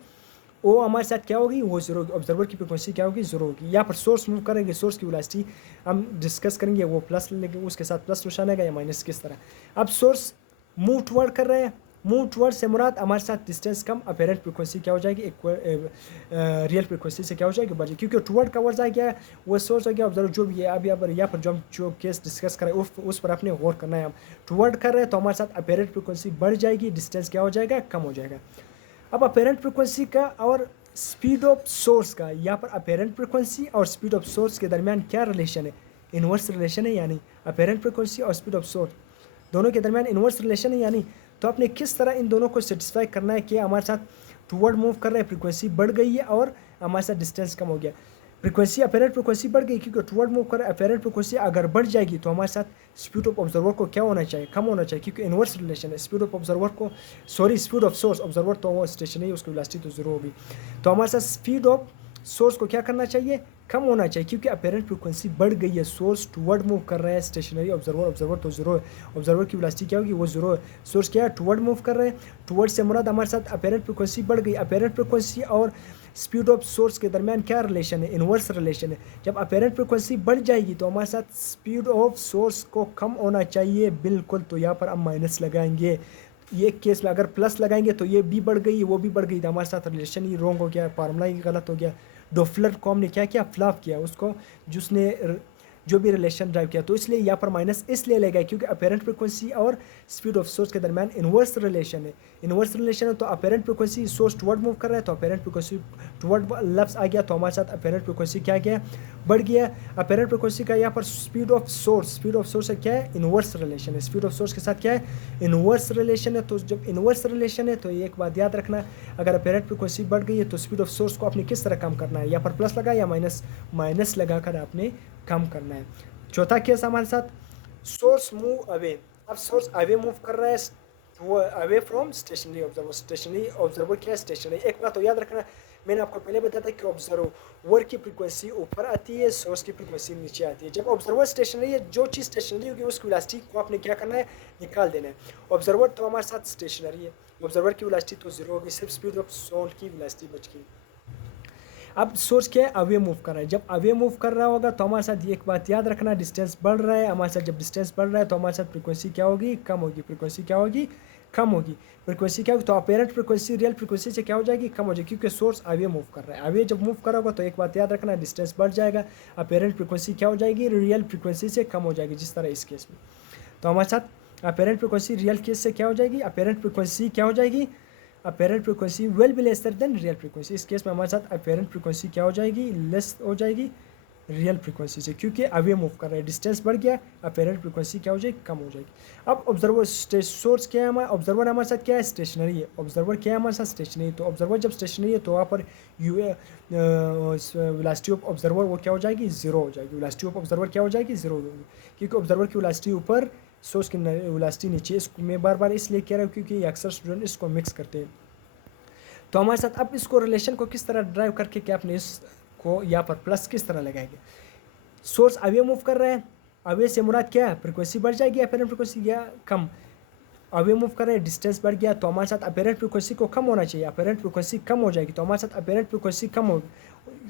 ओ हमारे साथ क्या होगी, वो 0 होगी। ऑब्जर्वर की फ्रिक्वेंसी क्या होगी, 0 होगी। यहाँ पर सोर्स मूव करेंगे, सोर्स की वेलोसिटी हम डिस्कस करेंगे, वो प्लस लेंगे, उसके साथ प्लस निशान आएगा या माइनस, किस तरह। अब सोर्स मूव टुवर्ड कर रहे हैं, मूव टुवर्ड से मुराद हमारे साथ डिस्टेंस कम, अपेरेंट फ्रिक्वेंसी क्या हो जाएगी, रियल फ्रिक्वेंसी से क्या हो जाएगी, बढ़ जाएगी, क्योंकि टुवर्ड का वर्ड आ गया, वो सोर्स हो गया ऑब्जर्वर जो भी है। अब यहाँ पर जो हम जो केस डिस्कस करें उस पर आपने गौर करना है। हम टुवर्ड कर रहे हैं तो हमारे साथ अपेरेंट फ्रिक्वेंसी बढ़ जाएगी, डिस्टेंस क्या हो जाएगा, कम हो जाएगा। अब अपेरेंट फ्रिक्वेंसी का और स्पीड ऑफ सोर्स का, यहाँ पर अपेरेंट फ्रिक्वेंसी और स्पीड ऑफ सोर्स के दरमियान क्या रिलेशन है, इनवर्स रिलेशन है। यानी अपेरेंट फ्रिक्वेंसी और स्पीड ऑफ सोर्स दोनों के दरमियान इनवर्स रिलेशन है। यानी तो आपने किस तरह इन दोनों को सेटिस्फाई करना है कि हमारे साथ टुवर्ड मूव कर रहे हैं, फ्रिक्वेंसी बढ़ गई है और हमारे साथ डिस्टेंस कम हो गया। फ्रिक्वेंसी अपेरेंट फ्रिक्वेंसी बढ़ गई क्योंकि टुवर्ड मूव कर रहे हैं, अपेरेंट फ्रिक्वेंसी अगर बढ़ जाएगी तो हमारे साथ स्पीड ऑफ ऑब्जर्वर को क्या होना चाहिए, कम होना चाहिए, क्योंकि इनवर्स रिलेशन है। स्पीड ऑफ ऑब्जर्वर को स्पीड ऑफ सोर्स, ऑब्जर्वर तो वो स्टेशन है, उसकी वेलोसिटी तो 0 होगी, तो हमारे साथ स्पीड ऑफ सोर्स को क्या करना चाहिए, कम होना चाहिए, क्योंकि अपेरेंट फ्रिक्वेंसी बढ़ गई है, सोर्स टुवर्ड मूव कर रहा है, स्टेशनरी ऑब्जर्वर तो 0 है, ऑब्जर्वर की वेलोसिटी क्या होगी, वो 0 है। सोर्स क्या है, टुवर्ड मूव कर रहे हैं, टुवर्ड से मुराद हमारे साथ अपेरेंट फ्रिक्वेंसी बढ़ गई, अपेरेंट फ्रिक्वेंसी और स्पीड ऑफ सोर्स के दरमियान क्या रिलेशन है, इन्वर्स रिलेशन है। जब अपेरेंट फ्रिक्वेंसी बढ़ जाएगी तो हमारे साथ स्पीड ऑफ सोर्स को कम होना चाहिए बिल्कुल। तो यहाँ पर हम माइनस लगाएंगे। ये केस में अगर प्लस लगाएंगे तो ये भी बढ़ गई, वो भी बढ़ गई, तो हमारे साथ रिलेशन ही रॉन्ग हो गया, फार्मूला ही गलत हो गया। डॉपलर को हमने क्या किया, फ्लॉप किया उसको, जिसने जो भी रिलेशन ड्राइव किया। तो इसलिए यहाँ पर माइनस इसलिए लगेगा क्योंकि अपेरेंट फ्रिक्वेंसी और स्पीड ऑफ सोर्स के दरमियान इन्वर्स रिलेशन है। इन्वर्स रिलेशन है तो apparent frequency source toward move कर रहा है, तो अपेरेंट फ्रिक्वेंसी टुवर्ड लफ्स आ गया, तो हमारे साथ अपेरेंट फ्रिक्वेंसी क्या गया, बढ़ गया। अपेरेंट फ्रिक्वेंसी का यहाँ पर स्पीड ऑफ सोर्स से क्या है, इन्वर्स रिलेशन है। स्पीड ऑफ सोर्स के साथ क्या है, इन्वर्स रिलेशन है। तो जब इन्वर्स रिलेशन है तो एक बात याद रखना, अगर अपेरेंट फ्रिक्वेंसी बढ़ गई है तो स्पीड ऑफ सोर्स को आपने किस तरह कम करना है, यहाँ पर प्लस लगा या माइनस लगाकर आपने कम करना है। चौथा केस हमारे साथ, सोर्स मूव अवे। अब सोर्स अवे मूव कर रहा है, वो away from stationary observer. Stationery observer क्या है, स्टेशनरी। एक बात तो याद रखना, मैंने आपको पहले बताया था कि ऑब्जर्वर की फ्रीक्वेंसी ऊपर आती है, सोर्स की फ्रीक्वेंसी नीचे आती है। जब ऑब्जर्वर स्टेशनरी है, जो चीज़ स्टेशनरी होगी उसकी वेलोसिटी को आपने क्या करना है, निकाल देना है। ऑब्जर्वर तो हमारे साथ स्टेशनरी है, ऑब्जर्वर की वेलोसिटी तो जीरो होगी, सिर्फ स्पीड ऑफ साउंड की वेलोसिटी बच गई। अब सोर्स क्या है, अवे मूव कर रहा है। जब अवे मूव कर रहा होगा तो हमारे साथ एक बात याद रखना, डिस्टेंस बढ़ रहा है हमारे साथ। जब डिस्टेंस बढ़ रहा है तो हमारे साथ फ्रीक्वेंसी क्या होगी, कम होगी। फ्रीक्वेंसी क्या होगी, कम होगी। फ्रीक्वेंसी क्या होगी, तो अपेरेंट फ्रीक्वेंसी रियल फ्रीक्वेंसी से क्या हो जाएगी, कम हो जाएगी, क्योंकि सोर्स अवे मूव कर रहा है। अवे जब मूव कर रहा होगा तो एक बात याद रखना, डिस्टेंस बढ़ जाएगा, अपेरेंट फ्रीक्वेंसी क्या हो जाएगी, रियल फ्रीक्वेंसी से कम हो जाएगी, जिस तरह इस केस में। तो हमारे साथ अपेरेंट फ्रीक्वेंसी रियल केस से क्या हो जाएगी, अपेरेंट फ्रीक्वेंसी क्या हो जाएगी, apparent frequency will be lesser then real frequency. इस केस में हमारे साथ अपेरेंट फ्रीक्वेंसी क्या हो जाएगी, लेस हो जाएगी रियल फ्रीक्वेंसी से, क्योंकि अवे मूव कर रहा है, डिस्टेंस बढ़ गया, अपेरेंट फ्रीक्वेंसी क्या हो जाएगी, कम हो जाएगी। अब ऑब्जर्वर सोर्स क्या है हमारा, ऑब्जर्वर हमारे साथ क्या है, स्टेशनरी है। ऑब्जर्वर क्या है हमारे साथ, स्टेशनरी। तो ऑब्जर्वर जब स्टेशनरी है तो वहाँ पर वेलोसिटी ऑफ ऑब्जर्वर वो क्या हो जाएगी, जीरो हो जाएगी। वेलोसिटी ऑफ ऑब्जर्वर क्या हो जाएगी, जीरो होगी, क्योंकि ऑब्जर्वर की वेलोसिटी ऊपर, सोर्स की वेलोसिटी नीचे। इसको मैं बार बार इसलिए कह रहा हूँ क्योंकि अक्सर स्टूडेंट इसको मिक्स करते हैं। तो हमारे साथ अब इसको रिलेशन को किस तरह ड्राइव करके क्या अपने इसको यहाँ पर प्लस किस तरह लगाएंगे। सोर्स अवे मूव कर रहा है, अवे से मुराद क्या है, फ्रीक्वेंसी बढ़ जाएगी, अपेरेंट फ्रीक्वेंसी या कम। अवे मूव कर रहे हैं, डिस्टेंस बढ़ गया, तो हमारे साथ अपेरेंट फ्रीक्वेंसी को कम होना चाहिए, अपेरेंट फ्रीक्वेंसी कम हो जाएगी, तो हमारे साथ अपेरेंट फ्रीक्वेंसी कम हो।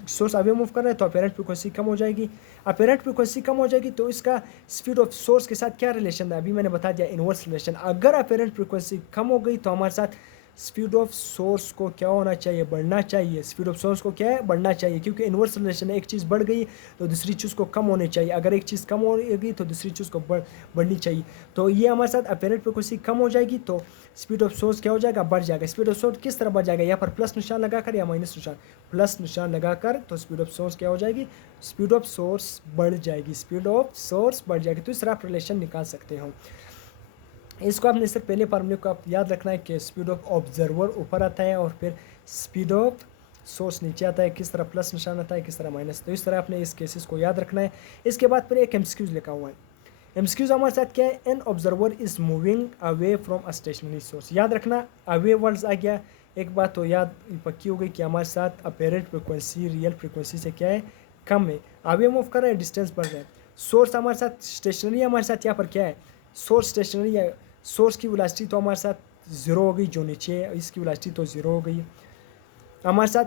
सोर्स अवे मूव कर रहे हैं तो अपेरेंट फ्रीक्वेंसी कम हो जाएगी। अपेरेंट फ्रीक्वेंसी कम हो जाएगी तो इसका स्पीड ऑफ सोर्स के साथ क्या रिलेशन है, अभी मैंने बता दिया, इन्वर्स रिलेशन। अगर अपेरेंट फ्रीक्वेंसी कम हो गई तो हमारे साथ स्पीड ऑफ सोर्स को क्या होना चाहिए, बढ़ना चाहिए। स्पीड ऑफ सोर्स को क्या है, बढ़ना चाहिए, क्योंकि इन्वर्स रिलेशन है, एक चीज़ बढ़ गई तो दूसरी चीज़ को कम होनी चाहिए, अगर एक चीज़ कम होगी तो दूसरी चीज़ को बढ़नी चाहिए। तो ये हमारे साथ अपेरेंट फ्रीक्वेंसी कम हो जाएगी तो स्पीड ऑफ सोर्स क्या हो जाएगा, बढ़ जाएगा। स्पीड ऑफ सोर्स किस तरह बढ़ जाएगा, यहाँ पर प्लस निशान लगाकर या माइनस निशान, प्लस निशान लगाकर, तो स्पीड ऑफ सोर्स क्या हो जाएगी, स्पीड ऑफ सोर्स बढ़ जाएगी, स्पीड ऑफ सोर्स बढ़ जाएगी। तो इस तरह आप रिलेशन निकाल सकते हो। इसको आपने सिर्फ पहले फार्मूले को आप याद रखना है कि स्पीड ऑफ ऑब्जर्वर ऊपर आता है और फिर स्पीड ऑफ सोर्स नीचे आता है, किस तरह प्लस निशान आता है, किस तरह माइनस। तो इस तरह आपने इस केसेस को याद रखना है। इसके बाद फिर एक एमसीक्यूज लिखा हुआ है। एमसीक्यूज हमारे साथ क्या है, an observer is moving away from a stationary source. याद रखना, अवे वर्ड्स आ गया। एक बात तो याद पक्की हो गई कि हमारे साथ अपेरेंट फ्रिक्वेंसी रियल फ्रिक्वेंसी से क्या है, कम है। अवे मूव कर रहा है, डिस्टेंस बढ़ रहा है। सोर्स हमारे साथ स्टेशनरी, हमारे साथ यहाँ पर क्या है, सोर्स स्टेशनरी है। सोर्स की वेलोसिटी तो हमारे साथ ज़ीरो हो गई, जो नीचे है इसकी वेलोसिटी तो ज़ीरो हो गई। हमारे साथ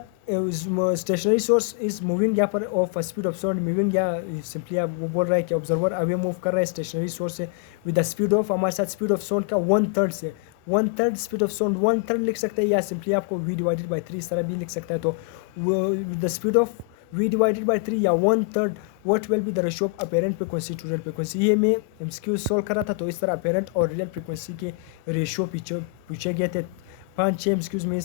स्टेशनरी सोर्स इज मूविंग यहाँ पर of speed of sound moving, या सिंपली आप वो बोल रहा है कि ऑब्जर्वर अवे मूव कर रहा है स्टेशनरी सोर्स से विद द स्पीड ऑफ, हमारे साथ स्पीड ऑफ साउंड का 1/3 से 1/3 स्पीड ऑफ साउंड 1/3 लिख सकते हैं, या सिंपली आपको v/3 इस तरह भी लिख सकता है। तो द स्पीड ऑफ v/3 या 1/3 what will be the ratio of apparent frequency to real frequency. ये मैं एमसीक्यू सॉल्व कर रहा था, तो इस तरह अपेरेंट और रियल फ्रिक्वेंसी के रेशियो पूछे गए थे 5-6 एमसीक्यूज में।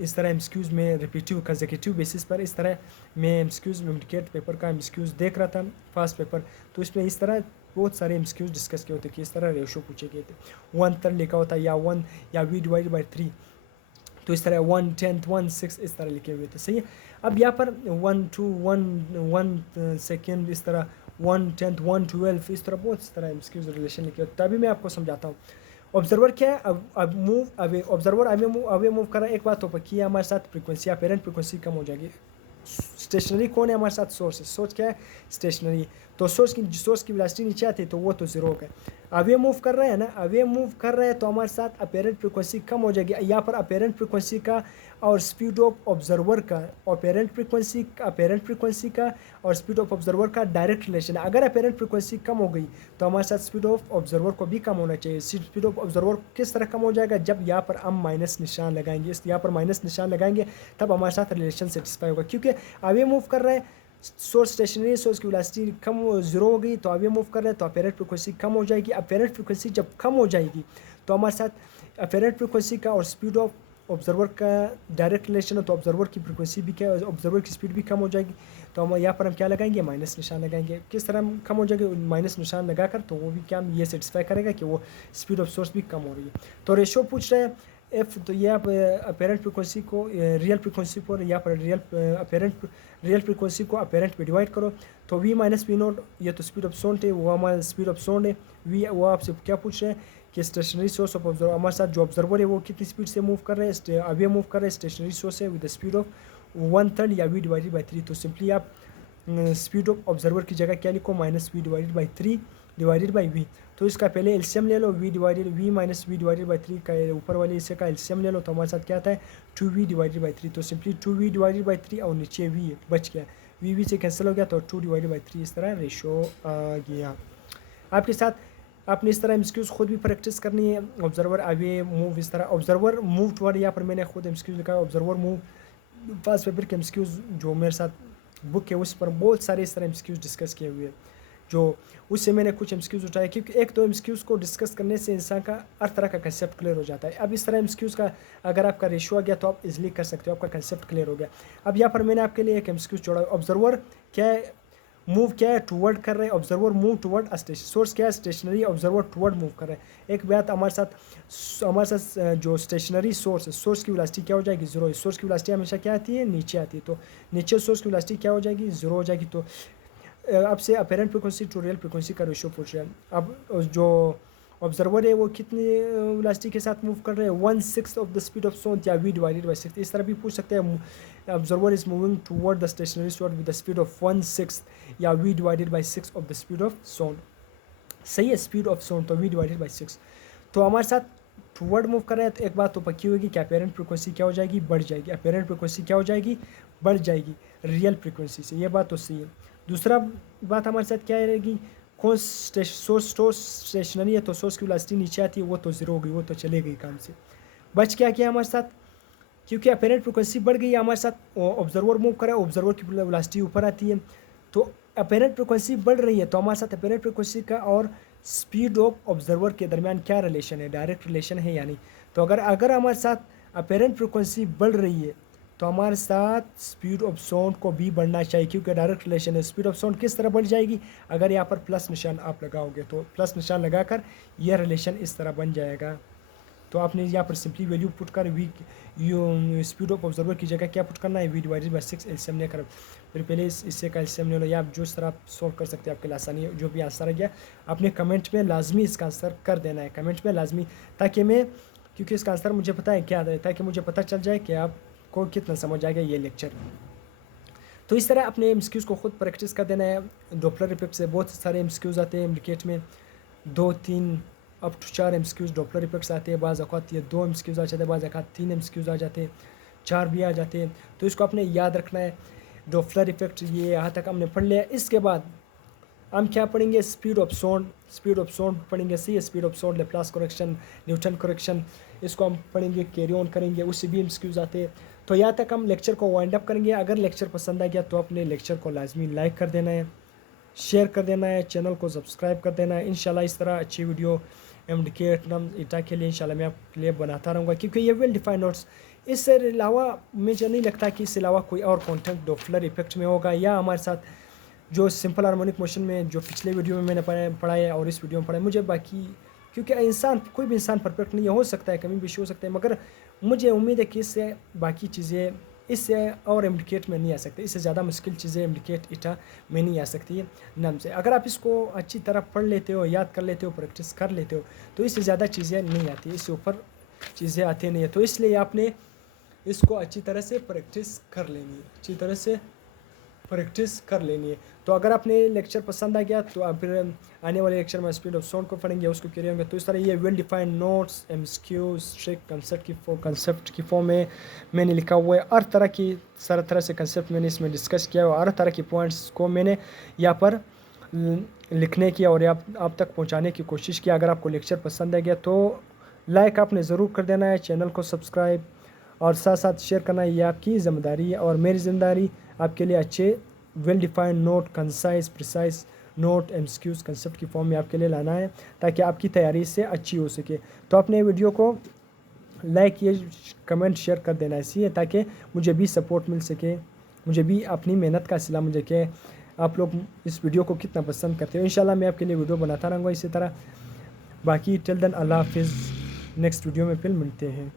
इस तरह एमसीक्यूज में रिपीटिव कंसेक्यूटिव बेसिस पर इस तरह मैं एमसीक्यूज मिडकेट पेपर का एमसीक्यूज देख रहा था, फास्ट पेपर, तो इसमें इस तरह बहुत सारे एमसीक्यूज डिस्कस किए होते कि इस तरह रेशियो पूछे गए थे। 1/3 लिखा होता या 1 या v/3, तो इस तरह 1/10 1/6 इस तरह लिखे हुए थे, सही है। अब यहाँ पर 1 2 1 सेकेंड इस तरह 1/10 1/12 इस तरह बहुत इस तरह एमसीक्यूज रिलेशन लिखे होते, तभी मैं आपको समझाता हूँ। ऑब्जर्वर क्या है, अब move away, observer away move कर रहा है। एक बात तो पक्की है, हमारे साथ फ्रीक्वेंसी अपेरेंट फ्रीक्वेंसी कम हो जाएगी, स्टेशनरी कौन है हमारे साथ? सोर्स है। सोर्स क्या है? स्टेशनरी। तो सोर्स की वेलोसिटी नीचे आती है तो वो तो जीरो हो गया। अवे मूव कर रहे हैं ना, अवे मूव कर रहे हैं तो हमारे साथ अपेरेंट फ्रीक्वेंसी कम हो जाएगी। यहाँ पर अपेरेंट फ्रीक्वेंसी का और स्पीड ऑफ ऑब्जर्वर का, अपेरेंट फ्रीक्वेंसी का और स्पीड ऑफ ऑब्जर्वर का डायरेक्ट रिलेशन है। अगर अपेरेंट फ्रीक्वेंसी कम हो गई तो हमारे साथ स्पीड ऑफ ऑब्जर्वर को भी कम होना चाहिए। स्पीड ऑफ ऑब्जर्वर किस तरह कम हो जाएगा? जब यहाँ पर हम माइनस निशान लगाएंगे, यहाँ पर माइनस निशान लगाएंगे तब हमारे साथ रिलेशन सेटिस्फाई होगा, क्योंकि अवे मूव कर रहे हैं, सोर्स स्टेशनरी, सोर्स की वेलोसिटी कम जीरो हो गई तो अवे मूव कर रहे हैं तो अपेरेंट फ्रीक्वेंसी कम हो जाएगी। अपेरेंट फ्रीक्वेंसी जब कम हो जाएगी तो हमारे साथ अपेरेंट फ्रीक्वेंसी का और स्पीड ऑफ ऑब्जर्वर का डायरेक्ट रिलेशन है, तो ऑब्जर्वर की फ्रीक्वेंसी भी क्या, ऑब्जर्वर की स्पीड भी कम हो जाएगी। तो हम यहाँ पर हम क्या लगाएंगे? माइनस निशान लगाएंगे। किस तरह हम कम हो जाएगी? माइनस निशान लगाकर, तो वो भी क्या हम ये सेटिस्फाई करेगा कि वो स्पीड ऑफ सोर्स भी कम हो रही है। तो रेशो पूछ रहे हैं एफ, तो ये आप अपेरेंट फ्रीक्वेंसी को रियल फ्रीक्वेंसी पर, यहाँ पर रियल फ्रीक्वेंसी को अपेरेंट पे डिवाइड करो तो वी माइनस वी नोट, ये तो स्पीड ऑफ साउंड है, वो हमारा स्पीड ऑफ साउंड है। वी वो आपसे क्या पूछ रहे हैं कि स्टेशनरी सोर्स ऑफ ऑब्जर्वर, हमारे साथ जो ऑब्जर्वर है वो कितनी स्पीड से मूव कर रहे हैं? अवे मूव कर रहे हैं स्टेशनरी सोर्स है विद स्पीड ऑफ 1/3 या वी डिवाइडेड बाई 3। तो सिंपली आप स्पीड ऑफ ऑब्जर्वर की जगह क्या लिखो? Minus v divided by 3 divided by v. तो इसका पहले एलसीएम ले लो, v minus v divided by 3 का ऊपर वाले हिस्से का एलसीएम ले लो तो हमारे साथ क्या आता है? 2v divided by 3। तो सिंपली 2v डिवाइडेड बाई 3 और नीचे v बच गया, वी से कैंसिल हो गया तो 2 डिवाइडेड बाई 3 इस तरह रेशो आ गया। आपके साथ आपने इस तरह एमसीक्यूज खुद भी प्रैक्टिस करनी है। ऑब्जर्वर अवे मूव, इस तरह ऑब्जर्वर मूव टुवर्ड, यहाँ पर मैंने खुद एमसीक्यूज लिखा है ऑब्जर्वर मूव। पास पेपर के एमसीक्यूज जो मेरे साथ बुक है उस पर बहुत सारे इस तरह एमसीक्यूज डिस्कस किए हुए हैं, जो उससे मैंने कुछ एमसीक्यूज उठाए, क्योंकि एक तो एमसीक्यूज को डिस्कस करने से इंसान का हर तरह का कंसेप्ट क्लियर हो जाता है। अब इस तरह एमसीक्यूज का अगर आपका रेशियो आ गया तो आप इजीली कर सकते हो, आपका कंसेप्ट क्लियर हो गया। अब यहाँ पर मैंने आपके लिए एक एमसीक्यूज जोड़ा है, ऑब्जर्वर क्या है, मूव क्या है? टुवर्ड कर रहे हैं, ऑब्जर्वर मूव टुवर्ड अ स्टेशन। सोर्स क्या है? स्टेशनरी, ऑब्जर्वर टुवर्ड मूव कर रहे हैं। एक बात हमारे साथ जो स्टेशनरी सोर्स है, सोर्स की वेलोसिटी क्या हो जाएगी? जीरो। सोर्स की वेलोसिटी हमेशा क्या आती है? नीचे आती है, तो नीचे सोर्स की वेलोसिटी क्या हो जाएगी? जीरो हो जाएगी। तो आपसे apparent frequency to real frequency का रेशियो पूछ रहे हैं। अब जो ऑब्जर्वर है वो कितनी वेलोसिटी के साथ मूव कर रहे हैं? 1/6 of the speed of sound या वी डिवाइडेड बाई 6। इस तरह भी पूछ सकते हैं, observer is moving toward the stationary source with the speed of 1/6 या V divided by 6 of the speed of sound. सही है, स्पीड ऑफ साउंड तो वी डिवाइडेड बाई 6। तो हमारे साथ टुवर्ड मूव कर रहे हैं तो एक बात तो पक्की होगी कि अपेरेंट फ्रीक्वेंसी क्या हो जाएगी? बढ़ जाएगी। अपेरेंट फ्रीक्वेंसी क्या हो जाएगी? बढ़ जाएगी रियल फ्रीक्वेंसी से, ये बात तो सही है। दूसरा बात हमारे साथ क्या रहेगी? कौन सोर्स स्टेशनरी है तो सोर्स की वेलोसिटी नीचे आती है, वो तो जीरो हो गई, वो तो चले गई काम से। बच क्या किया हमारे साथ? क्योंकि अपेरेंट फ्रीक्वेंसी बढ़ गई है हमारे साथ, ऑब्जर्वर मूव कर रहा है, ऑब्जर्वर की वेलोसिटी ऊपर आती है, तो अपेरेंट फ्रीक्वेंसी बढ़ रही है तो हमारे साथ अपेरेंट फ्रीक्वेंसी का और स्पीड ऑफ ऑब्जर्वर के दरमियान क्या रिलेशन है? डायरेक्ट रिलेशन है या नहीं? तो अगर हमारे साथ अपेरेंट फ्रीक्वेंसी बढ़ रही है तो हमारे साथ स्पीड ऑफ साउंड को भी बढ़ना चाहिए, क्योंकि डायरेक्ट रिलेशन है। स्पीड ऑफ साउंड किस तरह बढ़ जाएगी? अगर यहाँ पर प्लस निशान आप लगाओगे तो प्लस निशान लगाकर यह रिलेशन इस तरह बन जाएगा। तो आपने यहाँ पर सिंपली वैल्यू पुट कर स्पीड ऑफ ऑब्जर्वर की जगह क्या पुट करना है? वी डिवाइडेड बाई 6 एलसीएम लेकर, फिर पहले इससे का एलसीएम ले लो, या आप जो इस तरह आप सॉल्व कर सकते हैं, आपके लिए आसानी है। जो भी आंसर आ गया आपने कमेंट में लाजमी इसका आंसर कर देना है, कमेंट में लाजमी, ताकि मैं, क्योंकि इसका आंसर मुझे पता है क्या है, ताकि मुझे पता चल जाए कि आपको कितना समझ आएगा ये लेक्चर। तो इस तरह अपने एमसीक्यूज़ को खुद प्रैक्टिस कर देना है। डॉपलर इफेक्ट से बहुत सारे एमसीक्यूज़ आते हैं एमडीकेट में, 2-3 up to 4 MCQs Doppler effects आते हैं। बाज़ औक़ात ये 2 एमसीक्यूज़ आ जाते हैं, बाज़ औक़ात 3 एमसीक्यूज़ आ जाते हैं, 4 भी आ जाते हैं। तो इसको आपने याद रखना है। डॉपलर इफेक्ट ये यहाँ तक हमने पढ़ लिया। इसके बाद हम क्या पढ़ेंगे? स्पीड ऑफ साउंड पढ़ेंगे। सही है, speed of sound, Laplace correction, Newton correction, इसको हम पढ़ेंगे, कैरी ऑन करेंगे, उससे भी एमसीक्यूज़ आते हैं। तो यहाँ तक हम लेक्चर को वाइंड अप करेंगे। अगर लेक्चर पसंद आ गया तो अपने लेक्चर को लाजमी लाइक कर देना है, शेयर कर देना है, चैनल को सब्सक्राइब कर देना है। इंशाल्लाह इस तरह अच्छी वीडियो एमडीकेट ईटा के लिए इंशाल्लाह मैं आपके लिए बनाता रहूँगा, क्योंकि ये वेल डिफाइंड नोट्स। इससे अलावा मुझे नहीं लगता कि इससे अलावा कोई और कंटेंट डॉपलर इफेक्ट में होगा, या हमारे साथ जो सिंपल हार्मोनिक मोशन में जो पिछले वीडियो में मैंने पढ़ा है और इस वीडियो में पढ़ा है, मुझे बाकी, क्योंकि इंसान, कोई भी इंसान परफेक्ट नहीं हो सकता है, कमी बेशी हो सकता है, मगर मुझे उम्मीद है कि इससे बाकी चीज़ें इससे और एमडीकेट में नहीं आ सकती, इससे ज़्यादा मुश्किल चीज़ें एमडीकेट ईटा में नहीं आ सकती है नाम से। अगर आप इसको अच्छी तरह पढ़ लेते हो, याद कर लेते हो, प्रैक्टिस कर लेते हो, तो इससे ज़्यादा चीज़ें नहीं आती, इससे ऊपर चीज़ें आती नहीं है। तो इसलिए आपने इसको अच्छी तरह से प्रैक्टिस कर लेनी है, अच्छी तरह से प्रैक्टिस कर लेनी है। तो अगर आपने लेक्चर पसंद आ गया तो आप फिर आने वाले लेक्चर में स्पीड ऑफ साउंड को पढ़ेंगे, उसको क्लियर होंगे। तो इस तरह ये well defined notes, MCQ, strict concept की फॉर्म में मैंने लिखा हुआ है। हर तरह से कंसेप्ट मैंने इसमें डिस्कस किया है, हर तरह के पॉइंट्स को मैंने यहाँ पर लिखने की और आप तक पहुँचाने की कोशिश की। अगर आपको लेक्चर पसंद आ गया तो लाइक आपने ज़रूर कर देना है, चैनल को सब्सक्राइब और साथ साथ शेयर करना ये आपकी ज़िम्मेदारी है। और मेरी ज़िम्मेदारी आपके लिए अच्छे well defined note, concise precise note, MCQs concept की फॉर्म में आपके लिए लाना है ताकि आपकी तैयारी से अच्छी हो सके। तो अपने वीडियो को लाइक, ये कमेंट, शेयर कर देना इसलिए ताकि मुझे भी सपोर्ट मिल सके, मुझे भी अपनी मेहनत का सिला मुझे कि आप लोग इस वीडियो को कितना पसंद करते हो। इंशाल्लाह मैं आपके लिए वीडियो बनाता रहूँगा इसी तरह। बाकी टिल देन अल्लाह हाफिज़, नेक्स्ट वीडियो में फिर मिलते हैं।